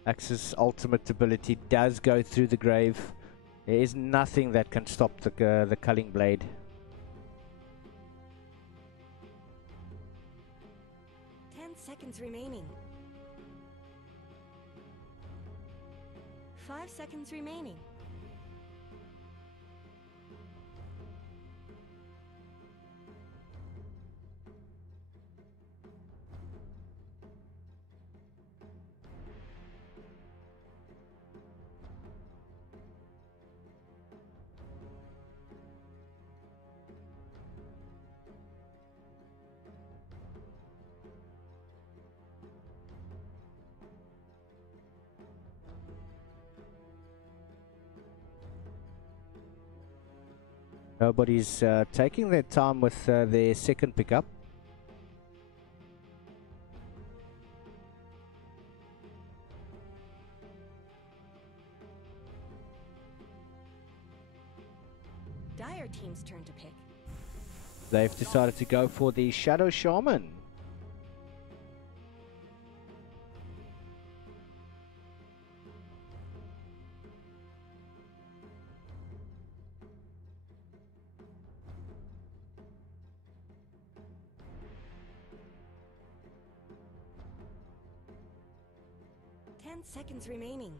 Axe's ultimate ability does go through the grave. There is nothing that can stop the culling blade. 10 seconds remaining. 5 seconds remaining. Nobody's taking their time with their second pickup. Dire team's turn to pick. They've decided to go for the Shadow Shaman. Seconds remaining.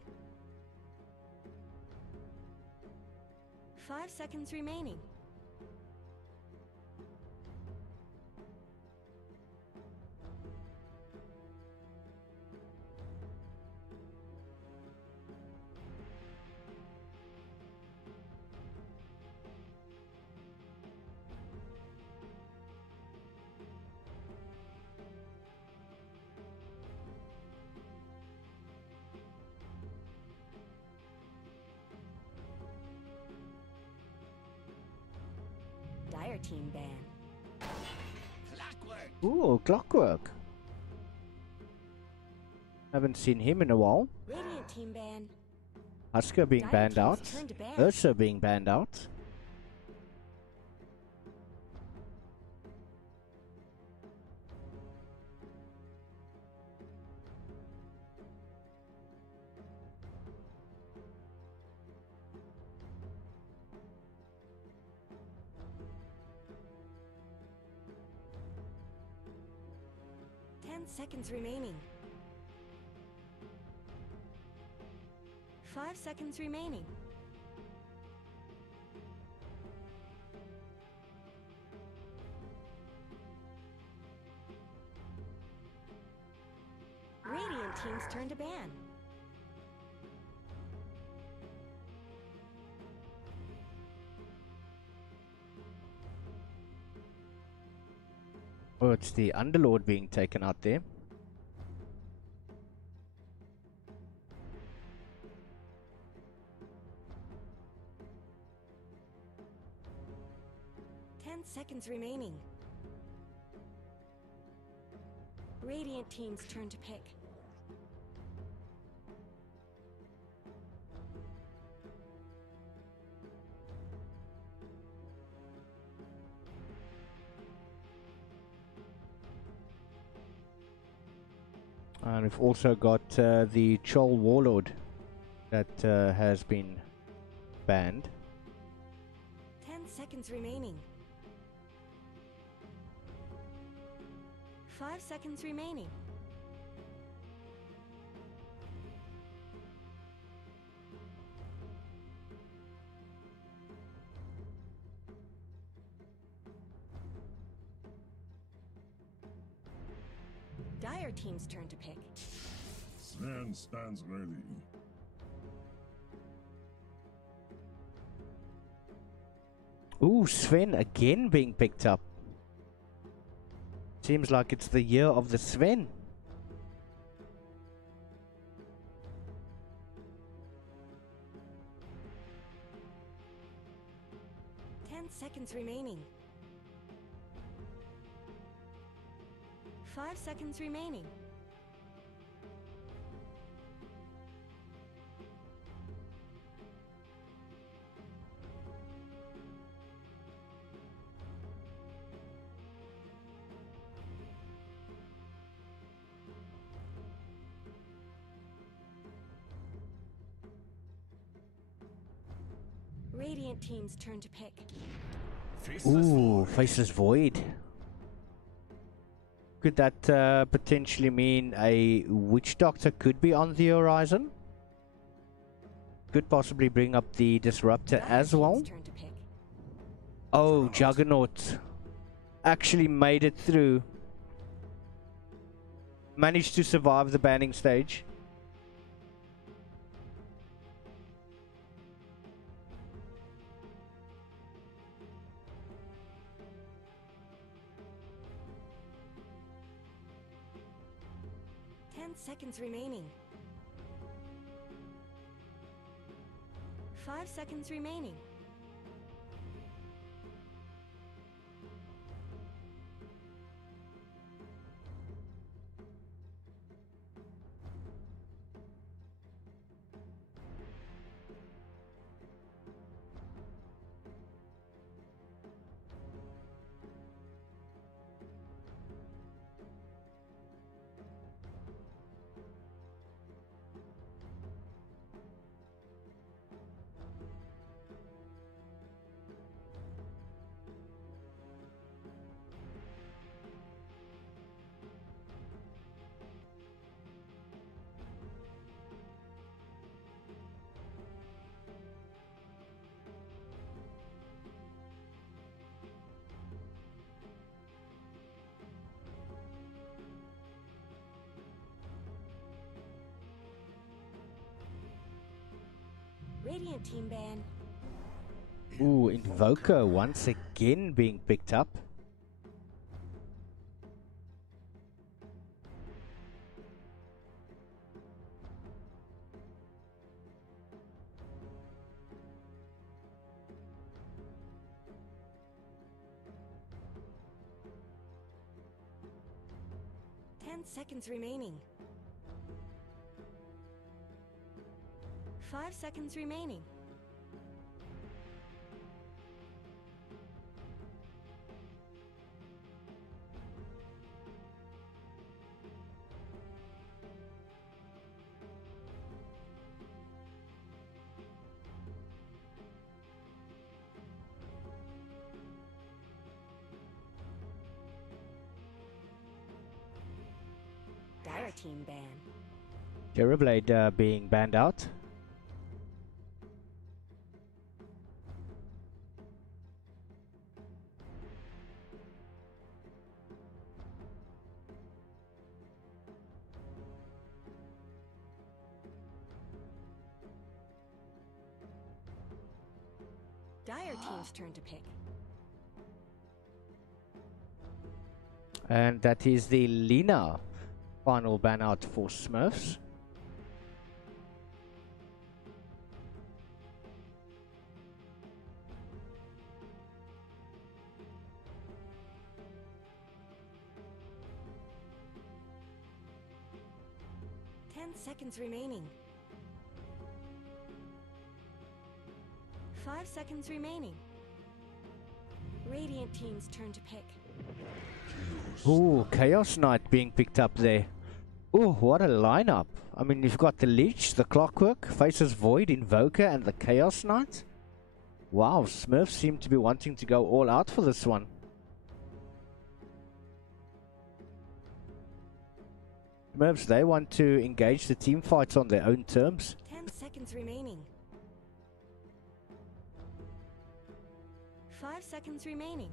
5 seconds remaining. Dire team ban. Clockwork. Ooh, Clockwork. Haven't seen him in a while. Radiant team ban. Husker being Dire banned team's out. turn to ban. ELSA being banned out. 10 seconds remaining. 5 seconds remaining. Radiant team's turn to ban. Oh, it's the Underlord being taken out there. Seconds remaining. Radiant team's turn to pick. And we've also got the Troll Warlord that has been banned. 10 seconds remaining. 5 seconds remaining. Dire team's turn to pick. Sven stands ready. Ooh, Sven again being picked up. Seems like it's the year of the Sven. Seconds remaining. 5 seconds remaining. Radiant team's turn to pick. Ooh, Faceless Void. Could that potentially mean a Witch Doctor could be on the horizon? Could possibly bring up the Disruptor as well. Oh, Juggernaut actually made it through. Managed to survive the banning stage. Seconds remaining. 5 seconds remaining. Radiant team ban. Ooh, Invoker once again being picked up. Seconds remaining. 5 seconds remaining. team ban. Terrorblade being banned out. Dire team's turn to pick. And that is the Lina final ban out for Smurfs. Seconds remaining. 5 seconds remaining. Radiant team's turn to pick. Ooh, Chaos Knight being picked up there. Ooh, what a lineup. I mean, you've got the Leech, the Clockwork, Faces Void, Invoker, and the Chaos Knight. Wow, Smurfs seem to be wanting to go all out for this one. Smurfs, they want to engage the team fights on their own terms. 10 seconds remaining. 5 seconds remaining.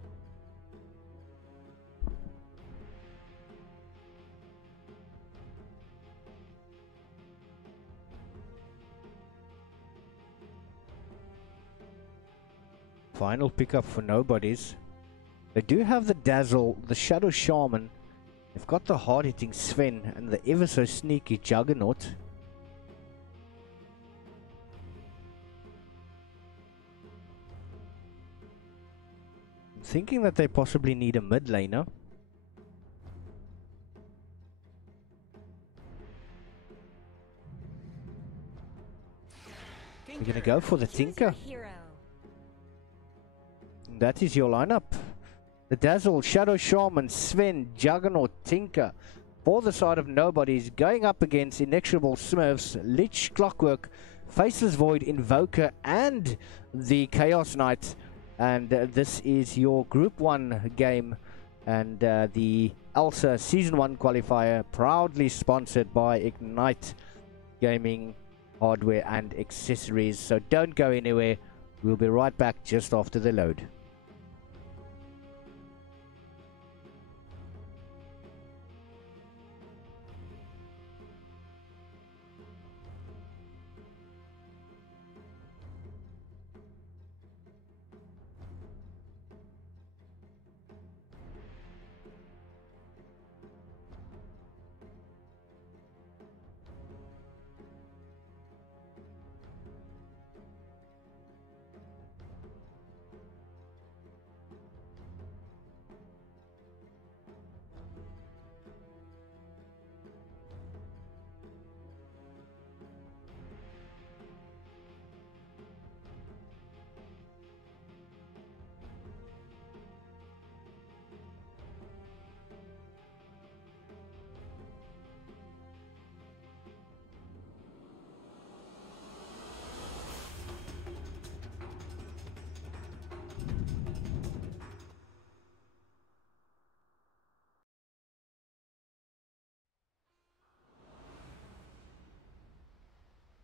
Final pickup for nobodies. They do have the Dazzle, the Shadow Shaman. They've got the hard-hitting Sven and the ever-so-sneaky Juggernaut. I'm thinking that they possibly need a mid laner. You're going to go for the Tinker. Hero. That is your lineup. The Dazzle, Shadow Shaman, Sven, Juggernaut, Tinker. For the side of nobodies, going up against Inexorable Smurfs, Lich, Clockwork, Faceless Void, Invoker, and the Chaos Knight. And this is your Group 1 game. And the ELSA Season 1 qualifier, proudly sponsored by Ignite Gaming Hardware and Accessories. So don't go anywhere. We'll be right back just after the load.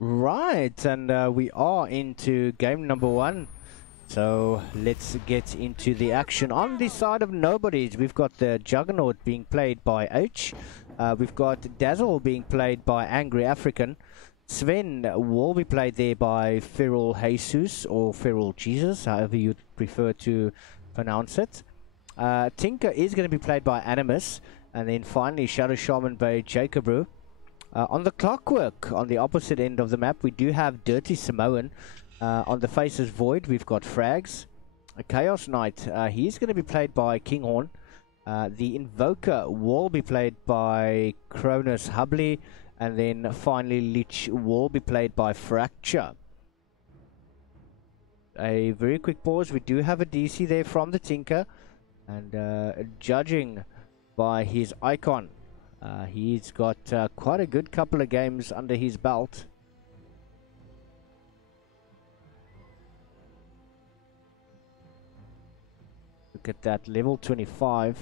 Right, and we are into game number 1. So let's get into the action. On the side of nobodies, we've got the Juggernaut being played by H. We've got Dazzle being played by Angry African. Sven will be played there by Feral Jesus or Feral Jesus, however you prefer to pronounce it. Tinker is going to be played by Animus. And then finally Shadow Shaman by Jacobru. On the Clockwork, on the opposite end of the map, we do have Dirty Samoan. On the Faces Void, we've got Frags. A Chaos Knight, he's going to be played by Kinghorn. The Invoker will be played by Cronus Hubley. And then finally Lich will be played by Fracture. A very quick pause, we do have a DC there from the Tinker. And judging by his icon, he's got quite a good couple of games under his belt. Look at that, level 25.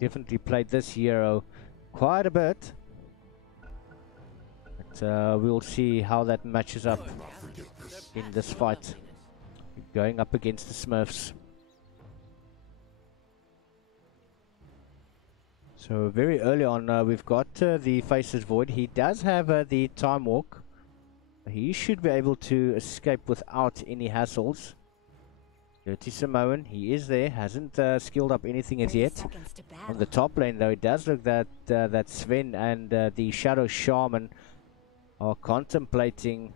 definitely played this hero quite a bit. But we'll see how that matches up in this fight. Going up against the Smurfs. So very early on, we've got the Faceless Void. He does have the Time Walk. He should be able to escape without any hassles. Dirty Samoan, he is there, hasn't skilled up anything as yet. On the top lane though, it does look that that Sven and the Shadow Shaman are contemplating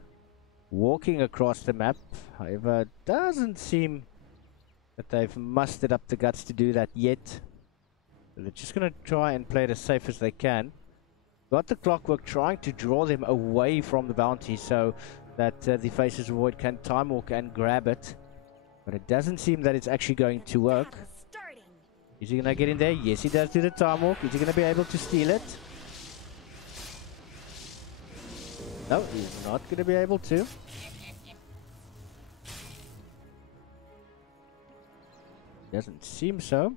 walking across the map. However, it doesn't seem that they've mustered up the guts to do that yet. So they're just going to try and play it as safe as they can. Got the Clockwork trying to draw them away from the bounty so that the Faceless Void can time walk and grab it. But it doesn't seem that it's actually going to work. Is he going to get in there? Yes, he does do the time walk. Is he going to be able to steal it? No, he's not going to be able to. Doesn't seem so.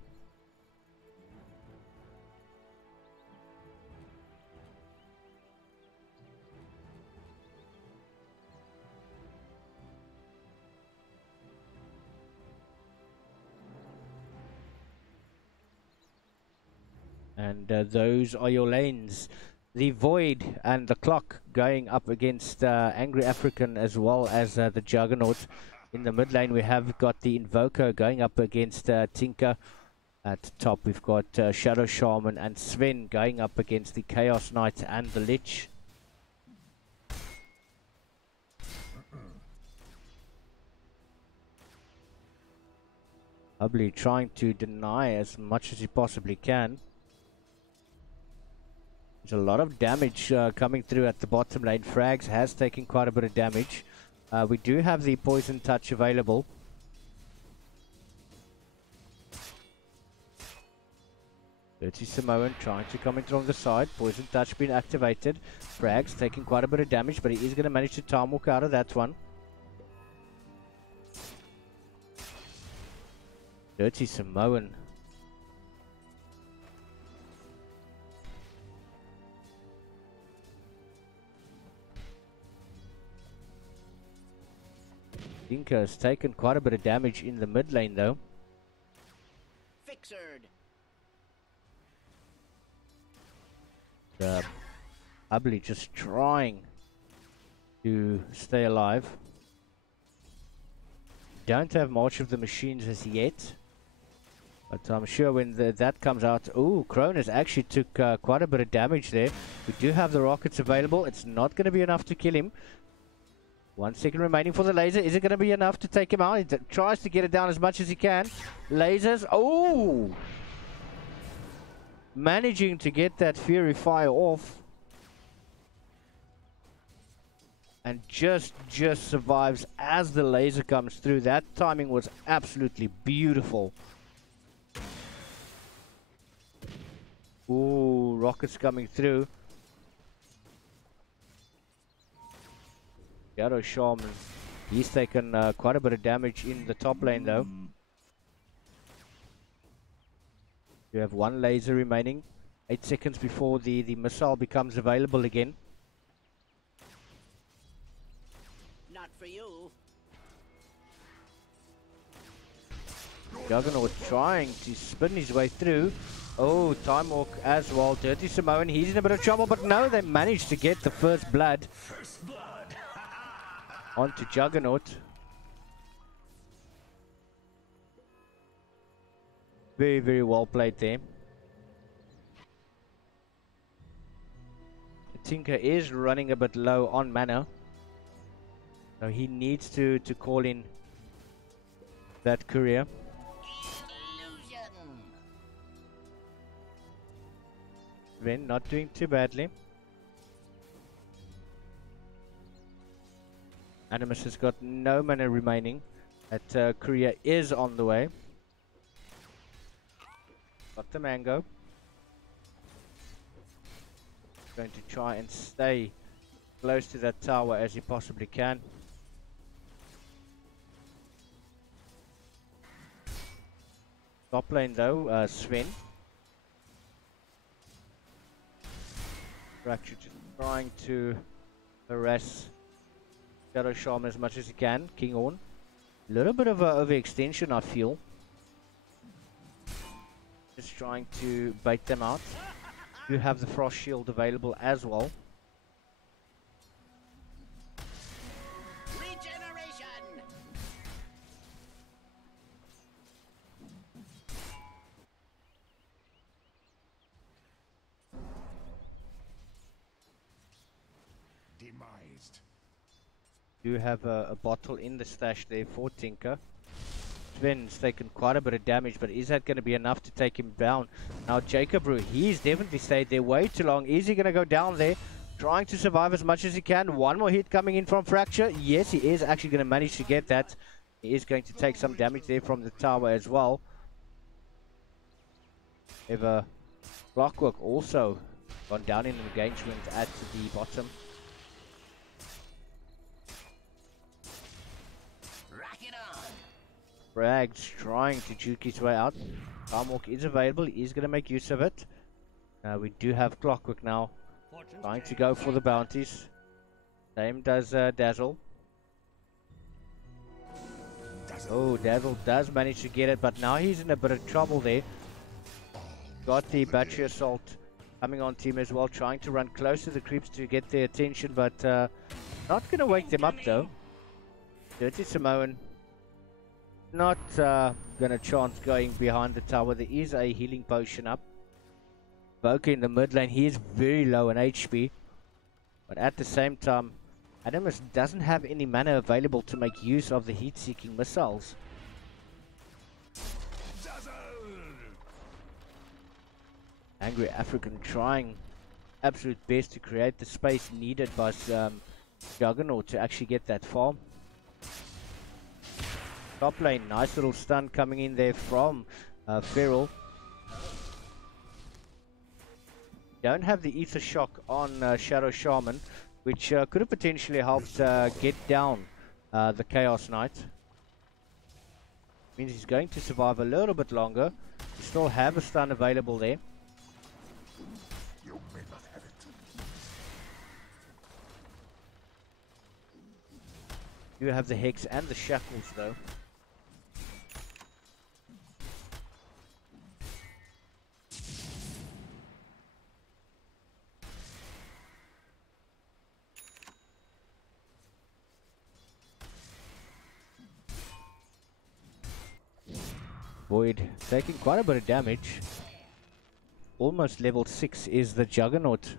And those are your lanes. The Void and the Clock going up against Angry African as well as the Juggernaut. In the mid lane we have got the Invoker going up against Tinker. At the top we've got Shadow Shaman and Sven going up against the Chaos Knight and the Lich. Probably trying to deny as much as he possibly can. There's a lot of damage coming through at the bottom lane. Frags has taken quite a bit of damage. We do have the Poison Touch available. Dirty Samoan trying to come in from the side. Poison Touch being activated. Frags taking quite a bit of damage, but he is going to manage to time walk out of that one. Dirty Samoan. Tinker has taken quite a bit of damage in the mid lane though. Fixered. Ugly just trying to stay alive. Don't have much of the machines as yet, but I'm sure when that comes out. Ooh, Cronus actually took quite a bit of damage there. We do have the rockets available. It's not going to be enough to kill him. 1 second remaining for the laser. Is it going to be enough to take him out? He tries to get it down as much as he can. Lasers. Oh! Managing to get that Fury Fire off. And just survives as the laser comes through. That timing was absolutely beautiful. Ooh, rockets coming through. Shadow Shaman, he's taken quite a bit of damage in the top lane though. You have one laser remaining. 8 seconds before the missile becomes available again. Not for you. Juggernaut trying to spin his way through. Oh, time walk as well. Dirty Samoan, he's in a bit of trouble, but no, they managed to get the first blood. Onto Juggernaut. Very, very well played there. Tinker is running a bit low on mana. So he needs to call in that courier. Sven not doing too badly. Animus has got no mana remaining. That courier is on the way. Got the mango. Going to try and stay close to that tower as he possibly can. Top lane though, Sven. Fracture just trying to harass Shadow Shaman as much as he can. King on. A little bit of a overextension, I feel. Just trying to bait them out. You have the Frost Shield available as well. Regeneration. Demised. You have a bottle in the stash there for Tinker. Sven's taken quite a bit of damage, but is that going to be enough to take him down? Now Jacob Roo, he's definitely stayed there way too long. Is he going to go down there? Trying to survive as much as he can. One more hit coming in from Fracture. Yes, he is actually going to manage to get that. He is going to take some damage there from the tower as well. Ever Clockwork also gone down in engagement at the bottom. Braggs trying to juke his way out. Time Walk is available. He is going to make use of it. We do have Clockwork now. Trying to go for the bounties. Same does Dazzle. Oh, Dazzle does manage to get it, but now he's in a bit of trouble there. Got the Battery Assault coming on team as well. Trying to run close to the creeps to get their attention, but not going to wake them up though. Dirty Samoan. Not gonna chance going behind the tower. There is a healing potion up. Boka in the mid lane, he is very low in HP, but at the same time Animus doesn't have any mana available to make use of the heat-seeking missiles. Angry African trying absolute best to create the space needed by Juggernaut to actually get that farm. Top lane, nice little stun coming in there from Feral. Don't have the Ether Shock on Shadow Shaman, which could have potentially helped get down the Chaos Knight. Means he's going to survive a little bit longer. We still have a stun available there. You may not have it. You have the Hex and the Shackles though. Void taking quite a bit of damage. Almost level 6 is the Juggernaut.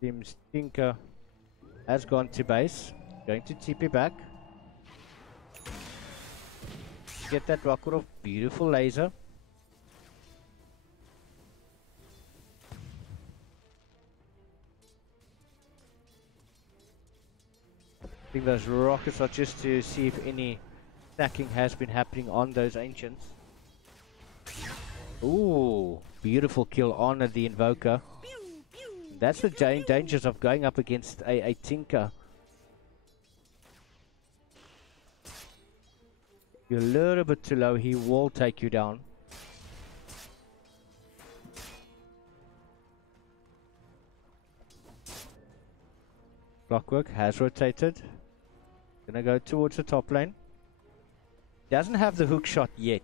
Seems Tinker has gone to base. Going to TP back. Get that rocket off. Beautiful laser. I think those rockets are just to see if any stacking has been happening on those ancients. Ooh, beautiful kill on the Invoker. That's the dangers of going up against a Tinker. You're a little bit too low, he will take you down. Clockwork has rotated. Gonna go towards the top lane. Doesn't have the hook shot yet.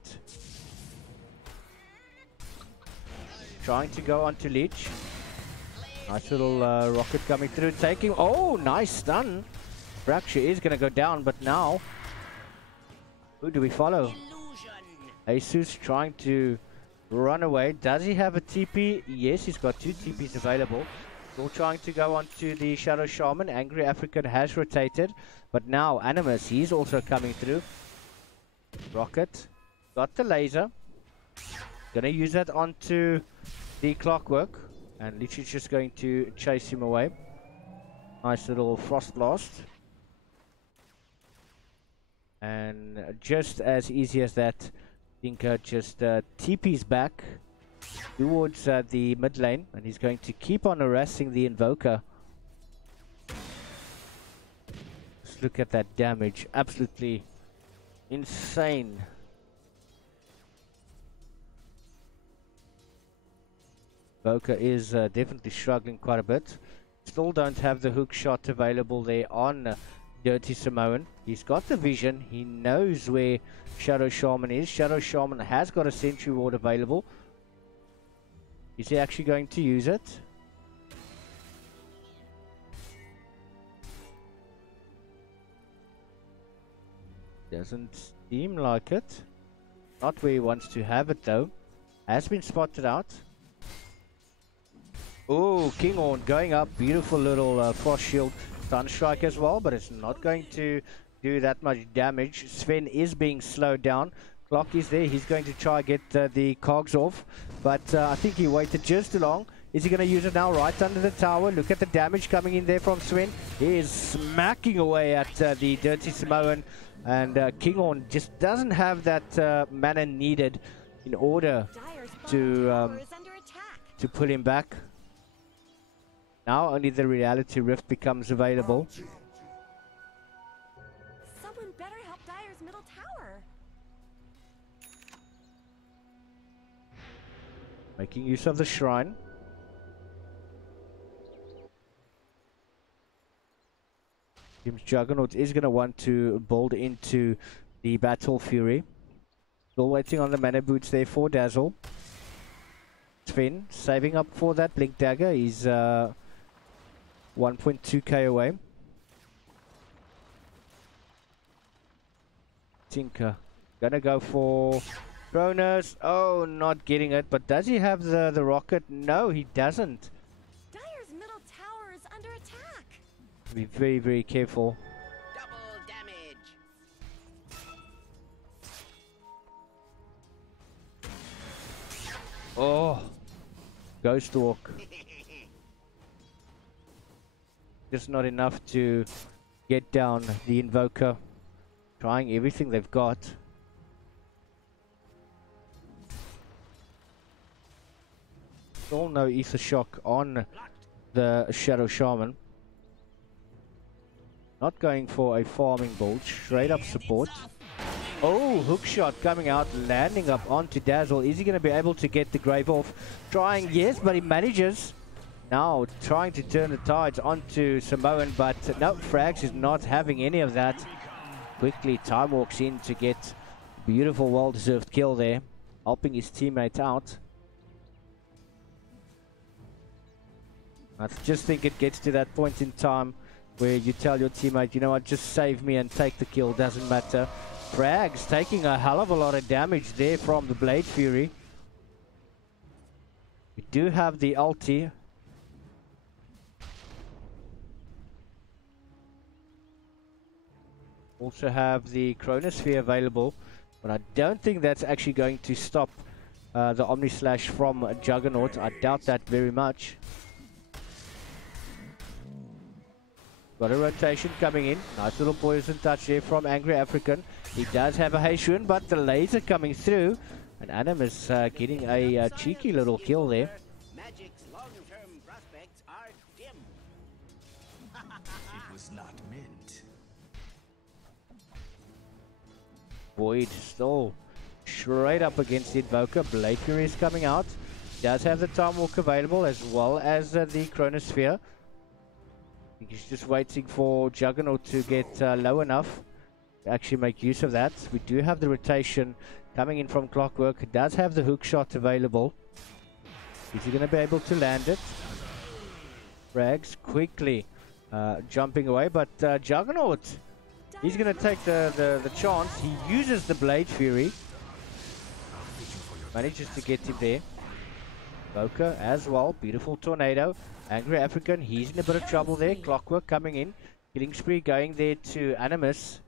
Trying to go onto Leech. Nice little rocket coming through, taking. Oh, nice stun. Fracture is gonna go down, but now who do we follow? Jesus trying to run away. Does he have a TP? Yes, he's got 2 TPs available. Still trying to go onto the Shadow Shaman. Angry African has rotated, but now Animus, he's also coming through. Rocket got the laser. Gonna use that onto the Clockwork, and literally just going to chase him away. Nice little Frost Blast. And just as easy as that, Tinker just TP's back towards the mid lane, and he's going to keep on harassing the Invoker. Just look at that damage, absolutely insane. Boca is definitely struggling quite a bit. Still don't have the hook shot available there on Dirty Samoan. He's got the vision. He knows where Shadow Shaman is. Shadow Shaman has got a Sentry Ward available. Is he actually going to use it? Doesn't seem like it. Not where he wants to have it though. Has been spotted out. Oh, Kinghorn going up. Beautiful little frost shield. Stun strike as well, but it's not going to do that much damage. Sven is being slowed down. Clock is there. He's going to try get the cogs off, but I think he waited just too long. Is he going to use it now right under the tower? Look at the damage coming in there from Sven. He is smacking away at the Dirty Samoan, and Kinghorn just doesn't have that mana needed in order to pull him back. Now only the Reality Rift becomes available. Someone better help Dire's middle tower. Making use of the shrine. Team's Juggernaut is going to want to bolt into the Battle Fury. Still waiting on the mana boots there for Dazzle. Sven saving up for that Blink Dagger. He's 1.2k away. Tinker gonna go for Cronus. Oh, not getting it. But does he have the rocket? No, he doesn't. Dire's middle tower is under attack. Be very, very careful. Double damage. Oh, Ghost Walk. Just not enough to get down the Invoker. Trying everything they've got. Still no Ether Shock on the Shadow Shaman. Not going for a farming build, straight up support. Oh, hook shot coming out, landing up onto Dazzle. Is he going to be able to get the Grave off? Trying, yes, but he manages. Now trying to turn the tides onto Samoan, but no, Frags is not having any of that. Quickly Time walks in to get a beautiful, well-deserved kill there, helping his teammate out. I just think it gets to that point in time where you tell your teammate, you know what, just save me and take the kill, doesn't matter. Frags taking a hell of a lot of damage there from the Blade Fury. We do have the ulti. Also have the Chronosphere available, but I don't think that's actually going to stop the Omni Slash from Juggernaut. I doubt that very much. Got a rotation coming in. Nice little poison touch there from Angry African. He does have a haste rune, but the laser coming through. And Animus getting a cheeky little kill there. Magic's long-term prospects are dim. It was not meant. Void still straight up against the Invoker. Blade Fury is coming out. Does have the Time Walk available as well as the Chronosphere. I think he's just waiting for Juggernaut to get low enough to actually make use of that. We do have the rotation coming in from Clockwork. It does have the hook shot available. Is he going to be able to land it? Frags quickly jumping away, but Juggernaut, he's going to take the chance. He uses the Blade Fury. Manages to get him there. Boca as well. Beautiful tornado. Angry African, he's in a bit of trouble there. Clockwork coming in. Killing spree going there to Animus.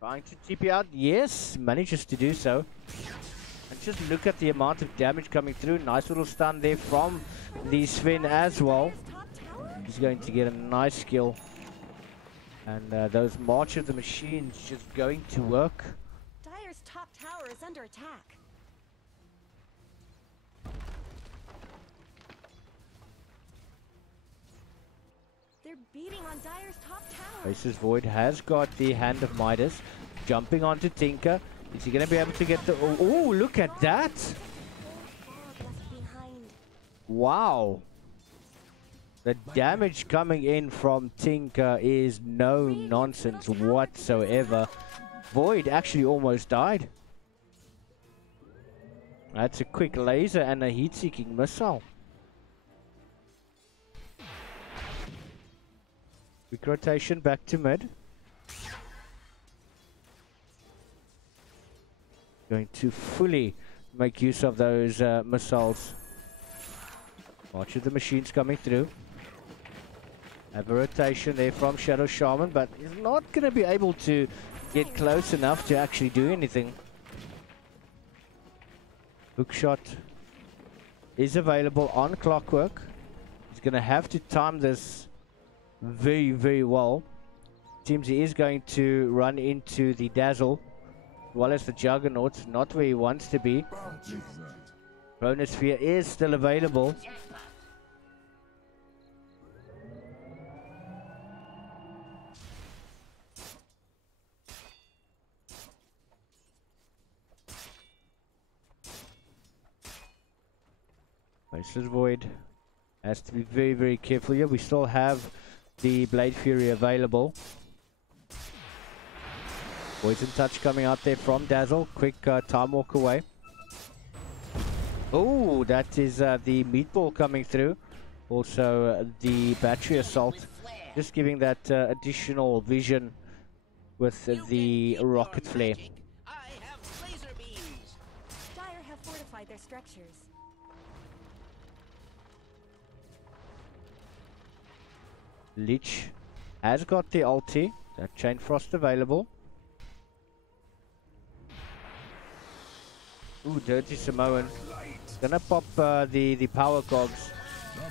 Trying to TP out. Yes, manages to do so. And just look at the amount of damage coming through. Nice little stun there from the Sven as well. He's going to get a nice kill. And those March of the Machines just going to work. Dire's top tower is under attack. They're beating on Dire's top tower. Faces Void has got the Hand of Midas. Jumping onto Tinker. Is he going to be able to get the... Oh, look at that! Fog left behind. Wow. The damage coming in from Tinker is no nonsense whatsoever. Void actually almost died. That's a quick laser and a heat-seeking missile. Quick rotation back to mid. Going to fully make use of those missiles. Watch the machines coming through. Have a rotation there from Shadow Shaman, but he's not going to be able to get close enough to actually do anything. Hookshot is available on Clockwork. He's going to have to time this very, very well. Seems he is going to run into the Dazzle, as well as the Juggernaut. Not where he wants to be. Chronosphere is still available. Faceless Void has to be very, very careful here. We still have the Blade Fury available. Poison Touch coming out there from Dazzle. Quick time walk away. Oh, that is the Meatball coming through. Also the Battery Assault. Just giving that additional vision with the Rocket Flare. I have laser beams. Dire have fortified their structures. Lich has got the ulti. That Chain Frost available. Ooh, Dirty Samoan. Gonna pop the power cogs.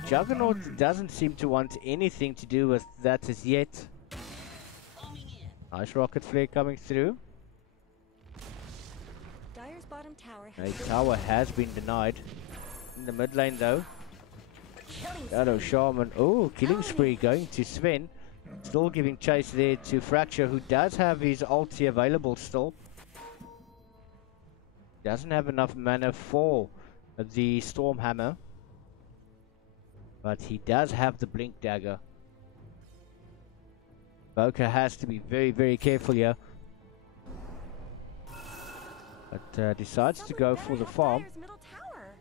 Juggernaut doesn't seem to want anything to do with that as yet. Nice rocket flare coming through. Dire's bottom tower. A tower has been denied. In the mid lane though. Shadow Shaman. Oh, killing spree going to Sven. Still giving chase there to Fracture, who does have his ulti available still. Doesn't have enough mana for the Storm Hammer. But he does have the Blink Dagger. Boka has to be very, very careful here. But decides to go for the farm. Dire's middle tower.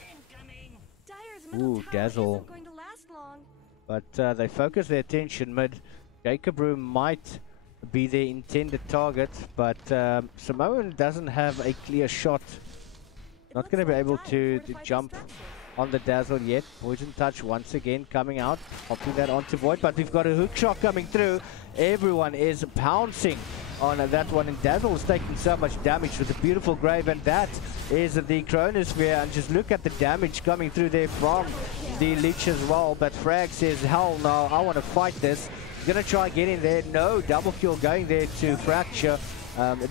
Incoming. Dire's middle Ooh, tower Dazzle. isn't going to last long. But they focus their attention mid. Jacob Room might be their intended target, but Samoan doesn't have a clear shot. Not going to be able to jump on the Dazzle yet. Poison Touch once again coming out, popping that onto Void, but we've got a hook shot coming through. Everyone is pouncing on that one, and Dazzle is taking so much damage with a beautiful grave, and that is the Chronosphere. And just look at the damage coming through there from the Lich as well. But Frag says, hell no, I want to fight this. Gonna try get in there. No, double kill going there to Fracture.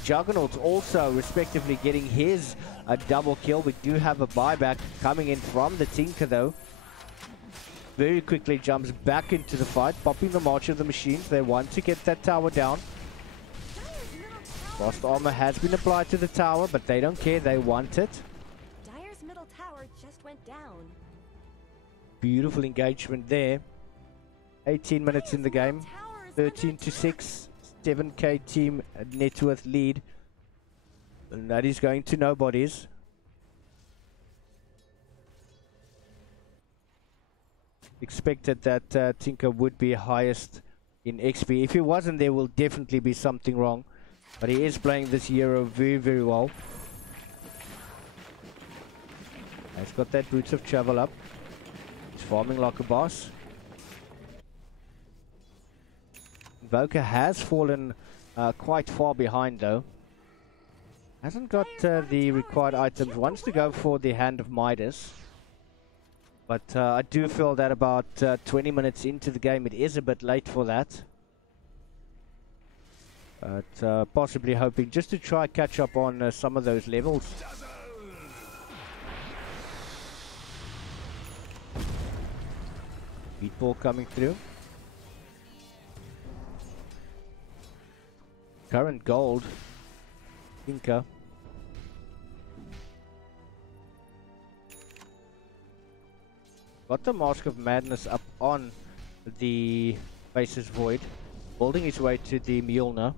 Juggernaut also respectively getting his double kill. We do have a buyback coming in from the Tinker though. Very quickly jumps back into the fight, popping the March of the Machines. They want to get that tower down. Frost armor has been applied to the tower, but they don't care, they want it. Dire's middle tower just went down. Beautiful engagement there. 18 minutes in the game. 13-6. 7k team net worth lead. And that is going to nobody's. Expected that Tinker would be highest in XP. If he wasn't, there will definitely be something wrong. But he is playing this hero very, very well. He's got that Boots of Travel up. He's farming like a boss. Invoker has fallen quite far behind though. Hasn't got the required items. Wants to go for the Hand of Midas. But I do feel that about 20 minutes into the game it is a bit late for that. But possibly hoping just to try catch up on some of those levels. Beatball coming through. Current gold. Tinker. Got the Mask of Madness up on the Faceless Void. Building his way to the Mjolnir.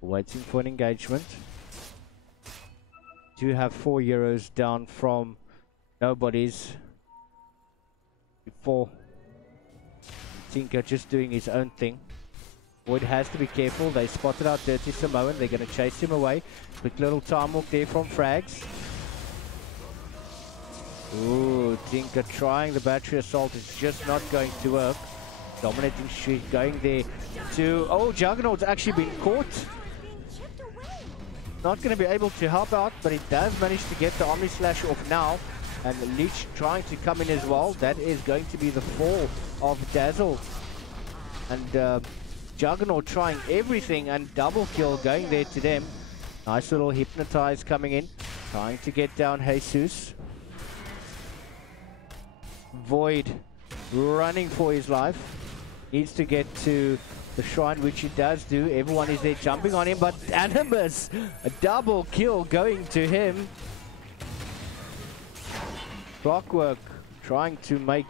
Waiting for an engagement. Do have 4 euros down from nobody's. Before Tinker just doing his own thing. Void has to be careful. They spotted out Dirty Samoan. They're going to chase him away. Quick little time walk there from Frags. Ooh, Tinker trying the battery assault is just not going to work. Dominating streak going there to... Oh, Juggernaut's actually been caught. Not going to be able to help out, but he does manage to get the Omni Slash off now. And Leech trying to come in as well. That is going to be the fall of Dazzle. And Juggernaut trying everything and double kill going there to them. Nice little Hypnotize coming in. Trying to get down Jesus. Void running for his life. Needs to get to the shrine, which he does do. Everyone is there jumping on him, but Animus, a double kill going to him. Clockwork trying to make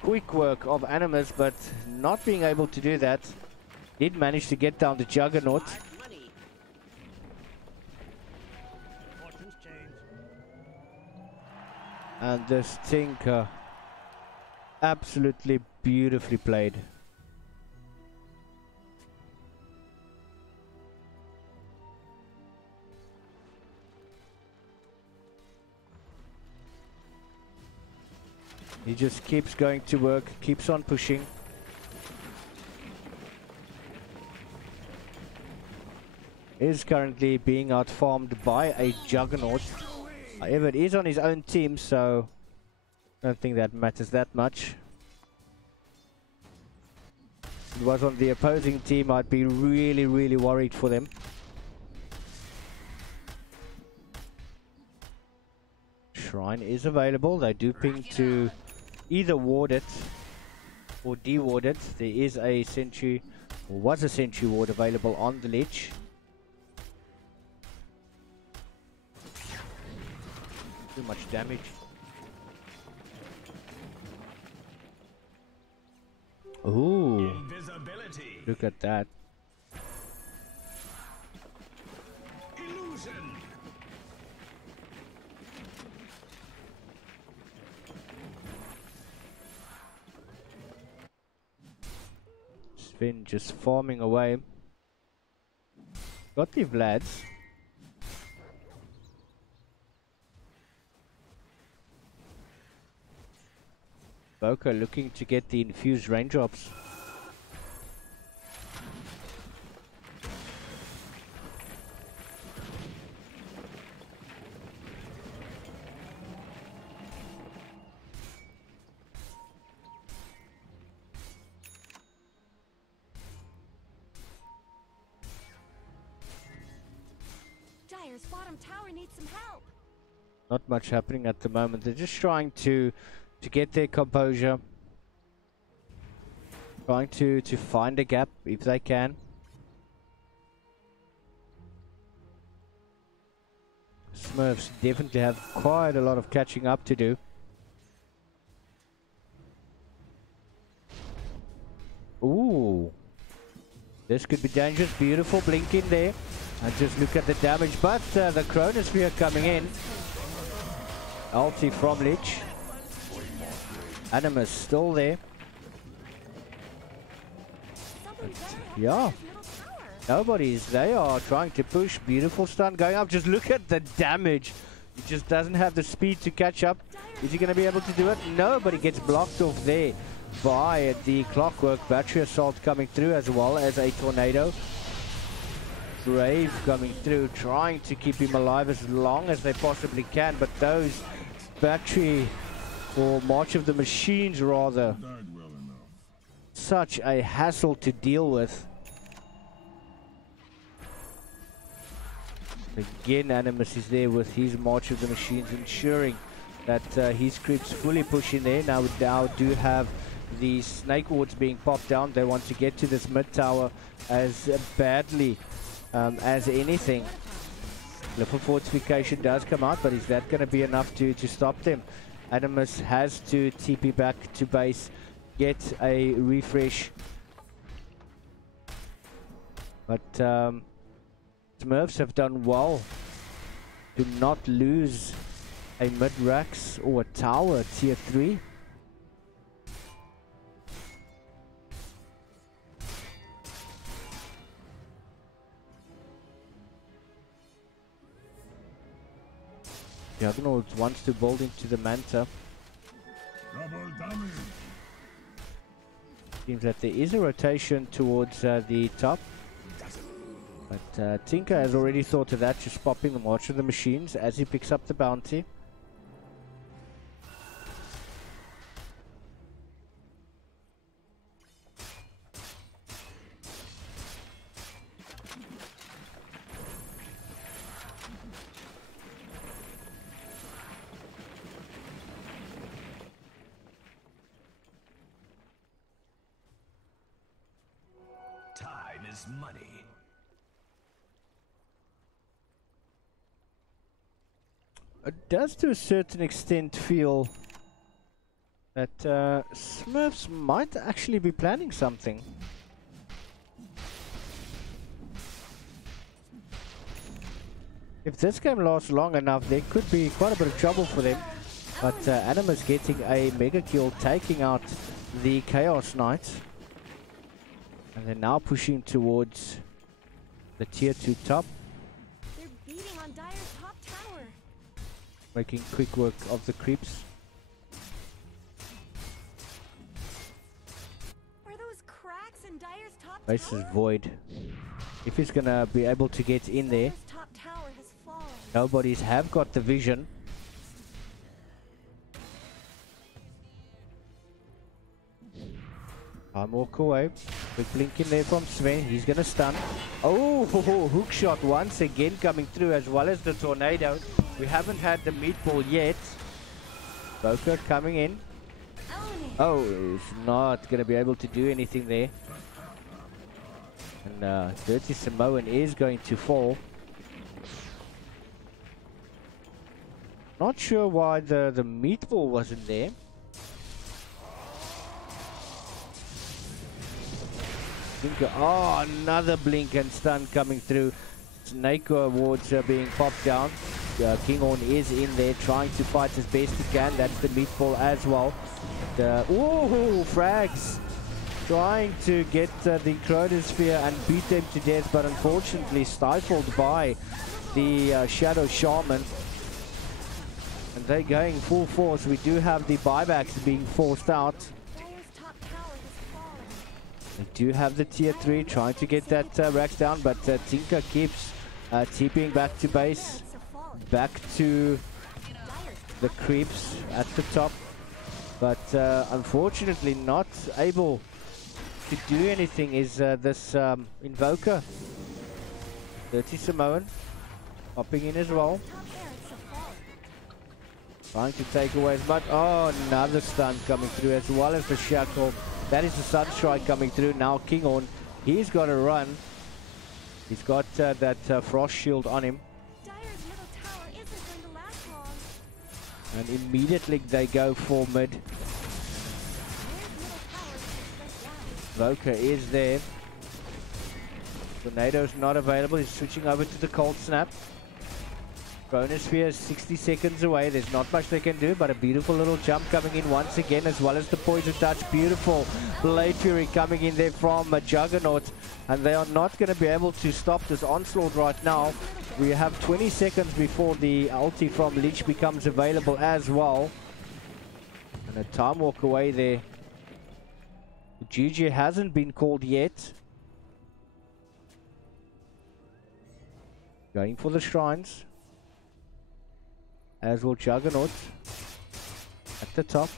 quick work of Animus, but not being able to do that. Did manage to get down the Juggernaut. And this Tinker, absolutely beautifully played. He just keeps going to work, keeps on pushing. Is currently being outfarmed by a Juggernaut. However, it is on his own team, so I don't think that matters that much. If it was on the opposing team, I'd be really, really worried for them. Shrine is available. They do ping to either ward it or de-ward it. There is a sentry, or was a sentry ward available on the ledge. Too much damage. Ooh, look at that. Sven just farming away. Got the Vlads. Boca looking to get the infused raindrops. Dire's bottom tower needs some help. Not much happening at the moment. They're just trying to get their composure. Trying to find a gap if they can. Smurfs definitely have quite a lot of catching up to do. Ooh. This could be dangerous. Beautiful blink in there. And just look at the damage. But the Chronosphere coming in. Ulti from Lich. Animus still there. Yeah. Nobody's. They are trying to push. Beautiful stun going up. Just look at the damage. He just doesn't have the speed to catch up. Is he going to be able to do it? No, but he gets blocked off there by the Clockwork. Battery Assault coming through as well as a Tornado. Brave coming through, trying to keep him alive as long as they possibly can. But those battery, or March of the Machines rather, such a hassle to deal with. Again, Animus is there with his March of the Machines, ensuring that his creeps fully push in there. Now do have the Snake Wards being popped down. They want to get to this mid tower as badly as anything. Little fortification does come out, but is that going to be enough to stop them? Animus has to TP back to base, get a refresh. But Smurfs have done well to not lose a mid-rax or a tower tier 3. Juggernaut wants to build into the Manta. Seems that there is a rotation towards the top. But Tinker has already thought of that, just popping the March of the Machines as he picks up the bounty. Time is money. It does to a certain extent feel that Smurfs might actually be planning something. If this game lasts long enough, there could be quite a bit of trouble for them. But Animus getting a mega kill, taking out the Chaos Knights. And they're now pushing towards the tier 2 top. They're beating on Dire's top tower. Making quick work of the creeps. Are those cracks in Dire's top Base tower? is void. If he's gonna be able to get in there, Dire's top tower has fallen. nobody's have got the vision. Time walk away. Quick blink in there from Sven. He's gonna stun. Oh, hook shot once again coming through, as well as the tornado. We haven't had the meatball yet. Boker coming in. Oh, he's not gonna be able to do anything there. And Dirty Samoan is going to fall. Not sure why the meatball wasn't there. Oh, another blink and stun coming through. Snake wards are being popped down. Kinghorn is in there trying to fight as best he can. That's the meatball as well. Ooh, frags. Trying to get the Chronosphere and beat them to death, but unfortunately stifled by the Shadow Shaman. And they're going full force. We do have the buybacks being forced out. They do have the tier 3 trying to get that Rax down, but Tinker keeps TPing back to base, back to the creeps at the top, but unfortunately not able to do anything is this Invoker. Dirty Samoan popping in as well, trying to take away as much. Oh, another stun coming through, as well as the Shackle. That is the Sunstrike coming through. Now Kinghorn, he's got to run. He's got that Frost Shield on him. Dire's middle tower isn't going to last long. And immediately they go for mid. Dire's middle tower is just down. Voker is there. Tornado's not available. He's switching over to the Cold Snap. Chronosphere is 60 seconds away. There's not much they can do, but a beautiful little jump coming in once again, as well as the Poison Touch. Beautiful Blade Fury coming in there from Juggernaut, and they are not going to be able to stop this onslaught right now. We have 20 seconds before the ulti from Lich becomes available as well. And a time walk away there. GG hasn't been called yet. Going for the shrines. As will Juggernaut at the top.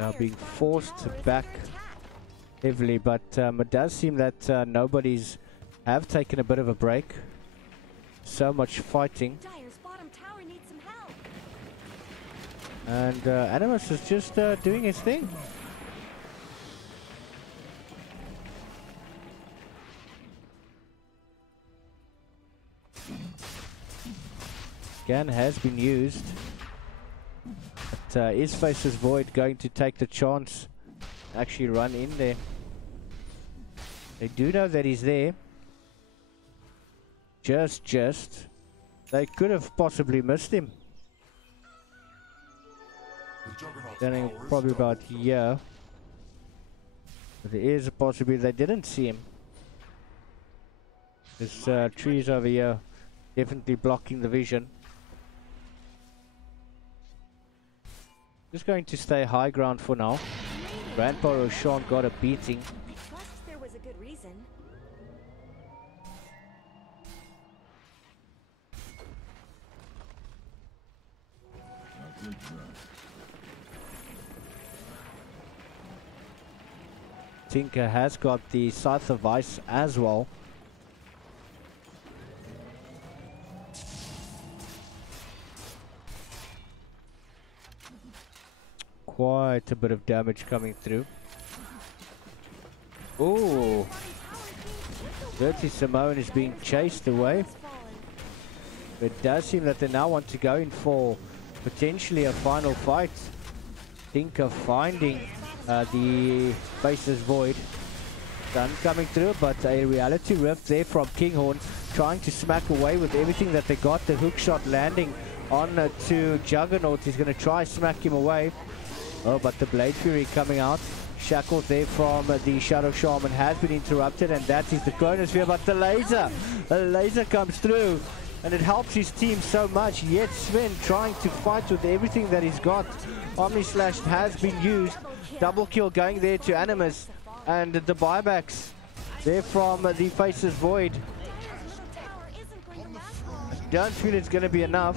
Now being forced back heavily, but it does seem that nobody's have taken a bit of a break. So much fighting. Dire's bottom tower needs some help. And Animus is just doing his thing. Scan has been used. But is Faceless Void going to take the chance? Actually run in there. They do know that he's there. Just. They could have possibly missed him. Standing probably about here. But there is a possibility they didn't see him. There's trees over here definitely blocking the vision. Just going to stay high ground for now. Grandpa Roshan got a beating. Plus, there was a good reason. Tinker has got the Scythe of Ice as well. Quite a bit of damage coming through. Oh, Dirty Simone is being chased away. It does seem that they now want to go in for potentially a final fight. Tinker finding the Faceless Void. Sun coming through, but a reality rift there from Kinghorn, trying to smack away with everything that they got. The hook shot landing on to Juggernaut. He's going to try smack him away. Oh, but the Blade Fury coming out. Shackled there from the Shadow Shaman has been interrupted, and that is the Chronosphere. But the laser comes through, and it helps his team so much. Yet Sven trying to fight with everything that he's got. Omni Slash has been used. Double kill going there to Animus, and the buybacks there from the Faceless Void. Don't feel it's going to be enough.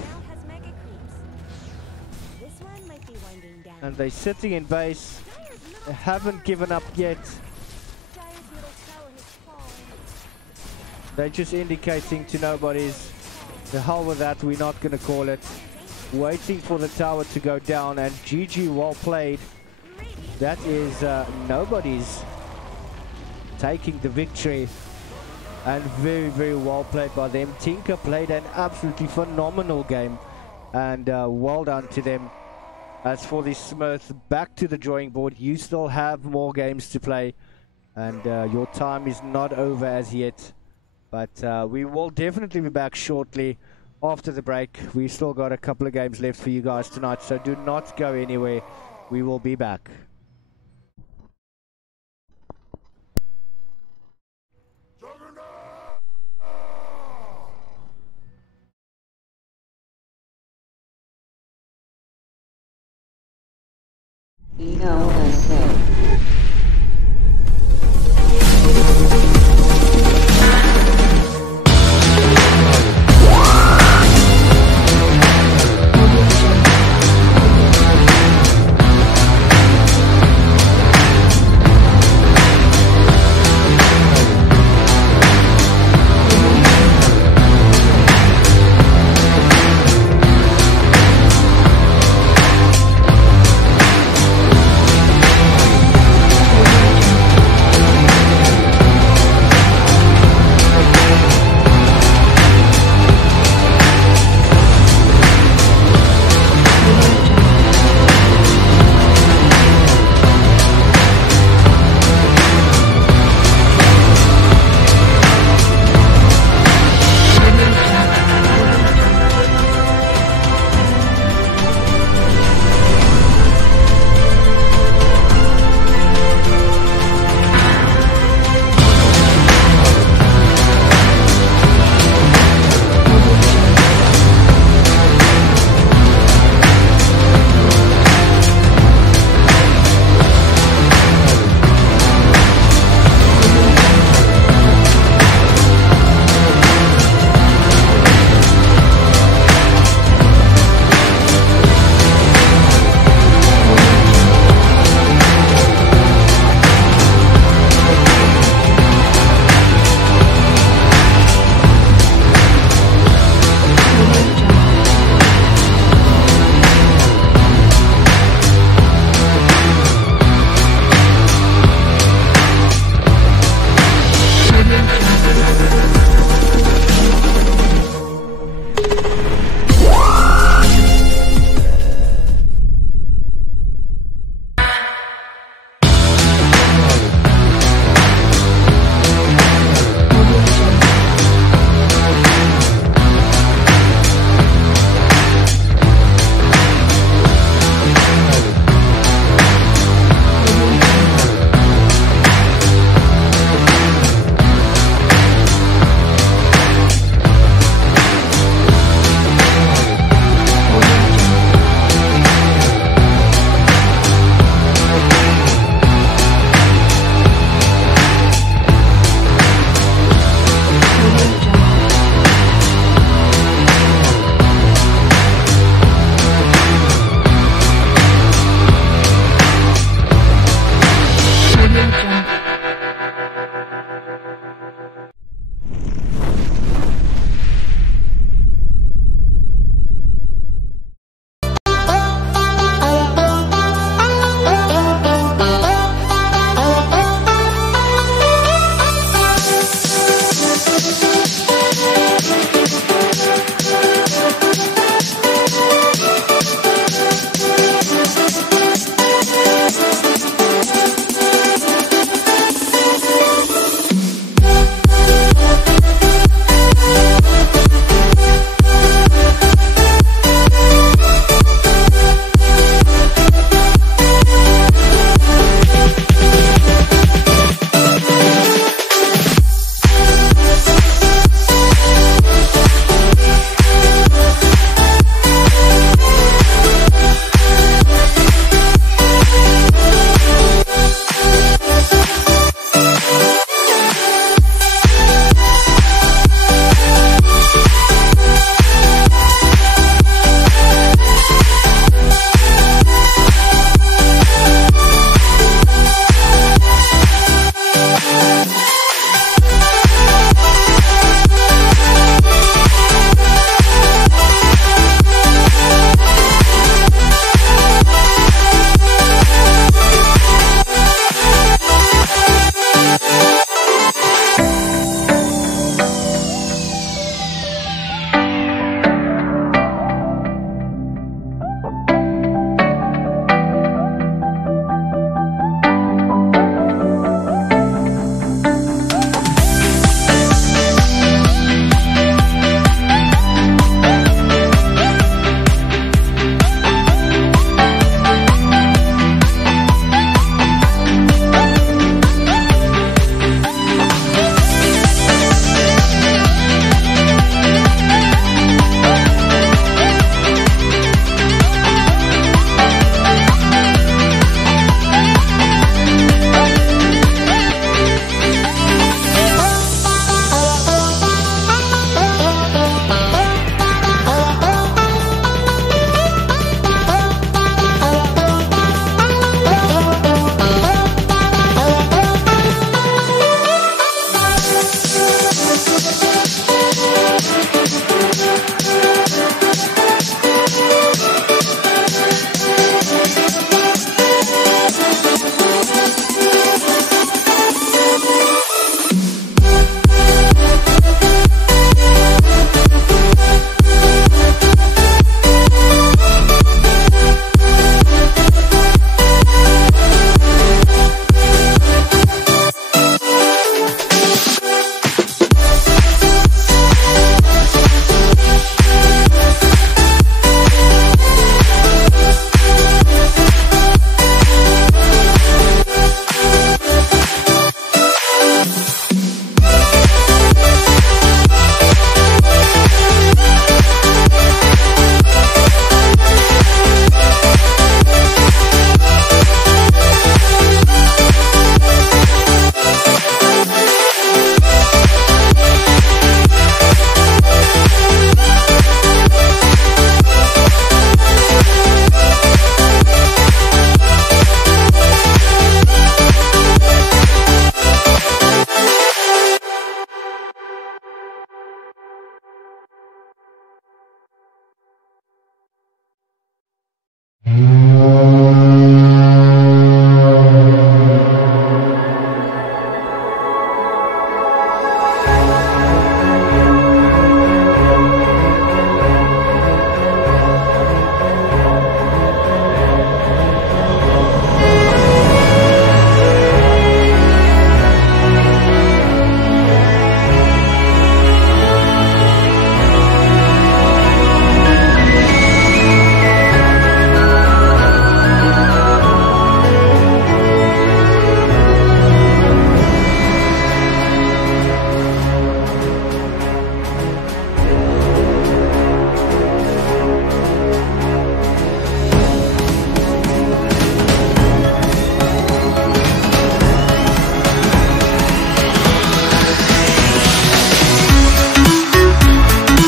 And they're sitting in base. They haven't given up yet. They're just indicating to nobody's, the hell with that, we're not going to call it. Waiting for the tower to go down, and GG, well played. That is nobody's taking the victory, and very, very well played by them. Tinker played an absolutely phenomenal game, and well done to them. As for the Smurf, back to the drawing board. You still have more games to play, and your time is not over as yet. But we will definitely be back shortly after the break. We still got a couple of games left for you guys tonight, so do not go anywhere. We will be back. ELSA.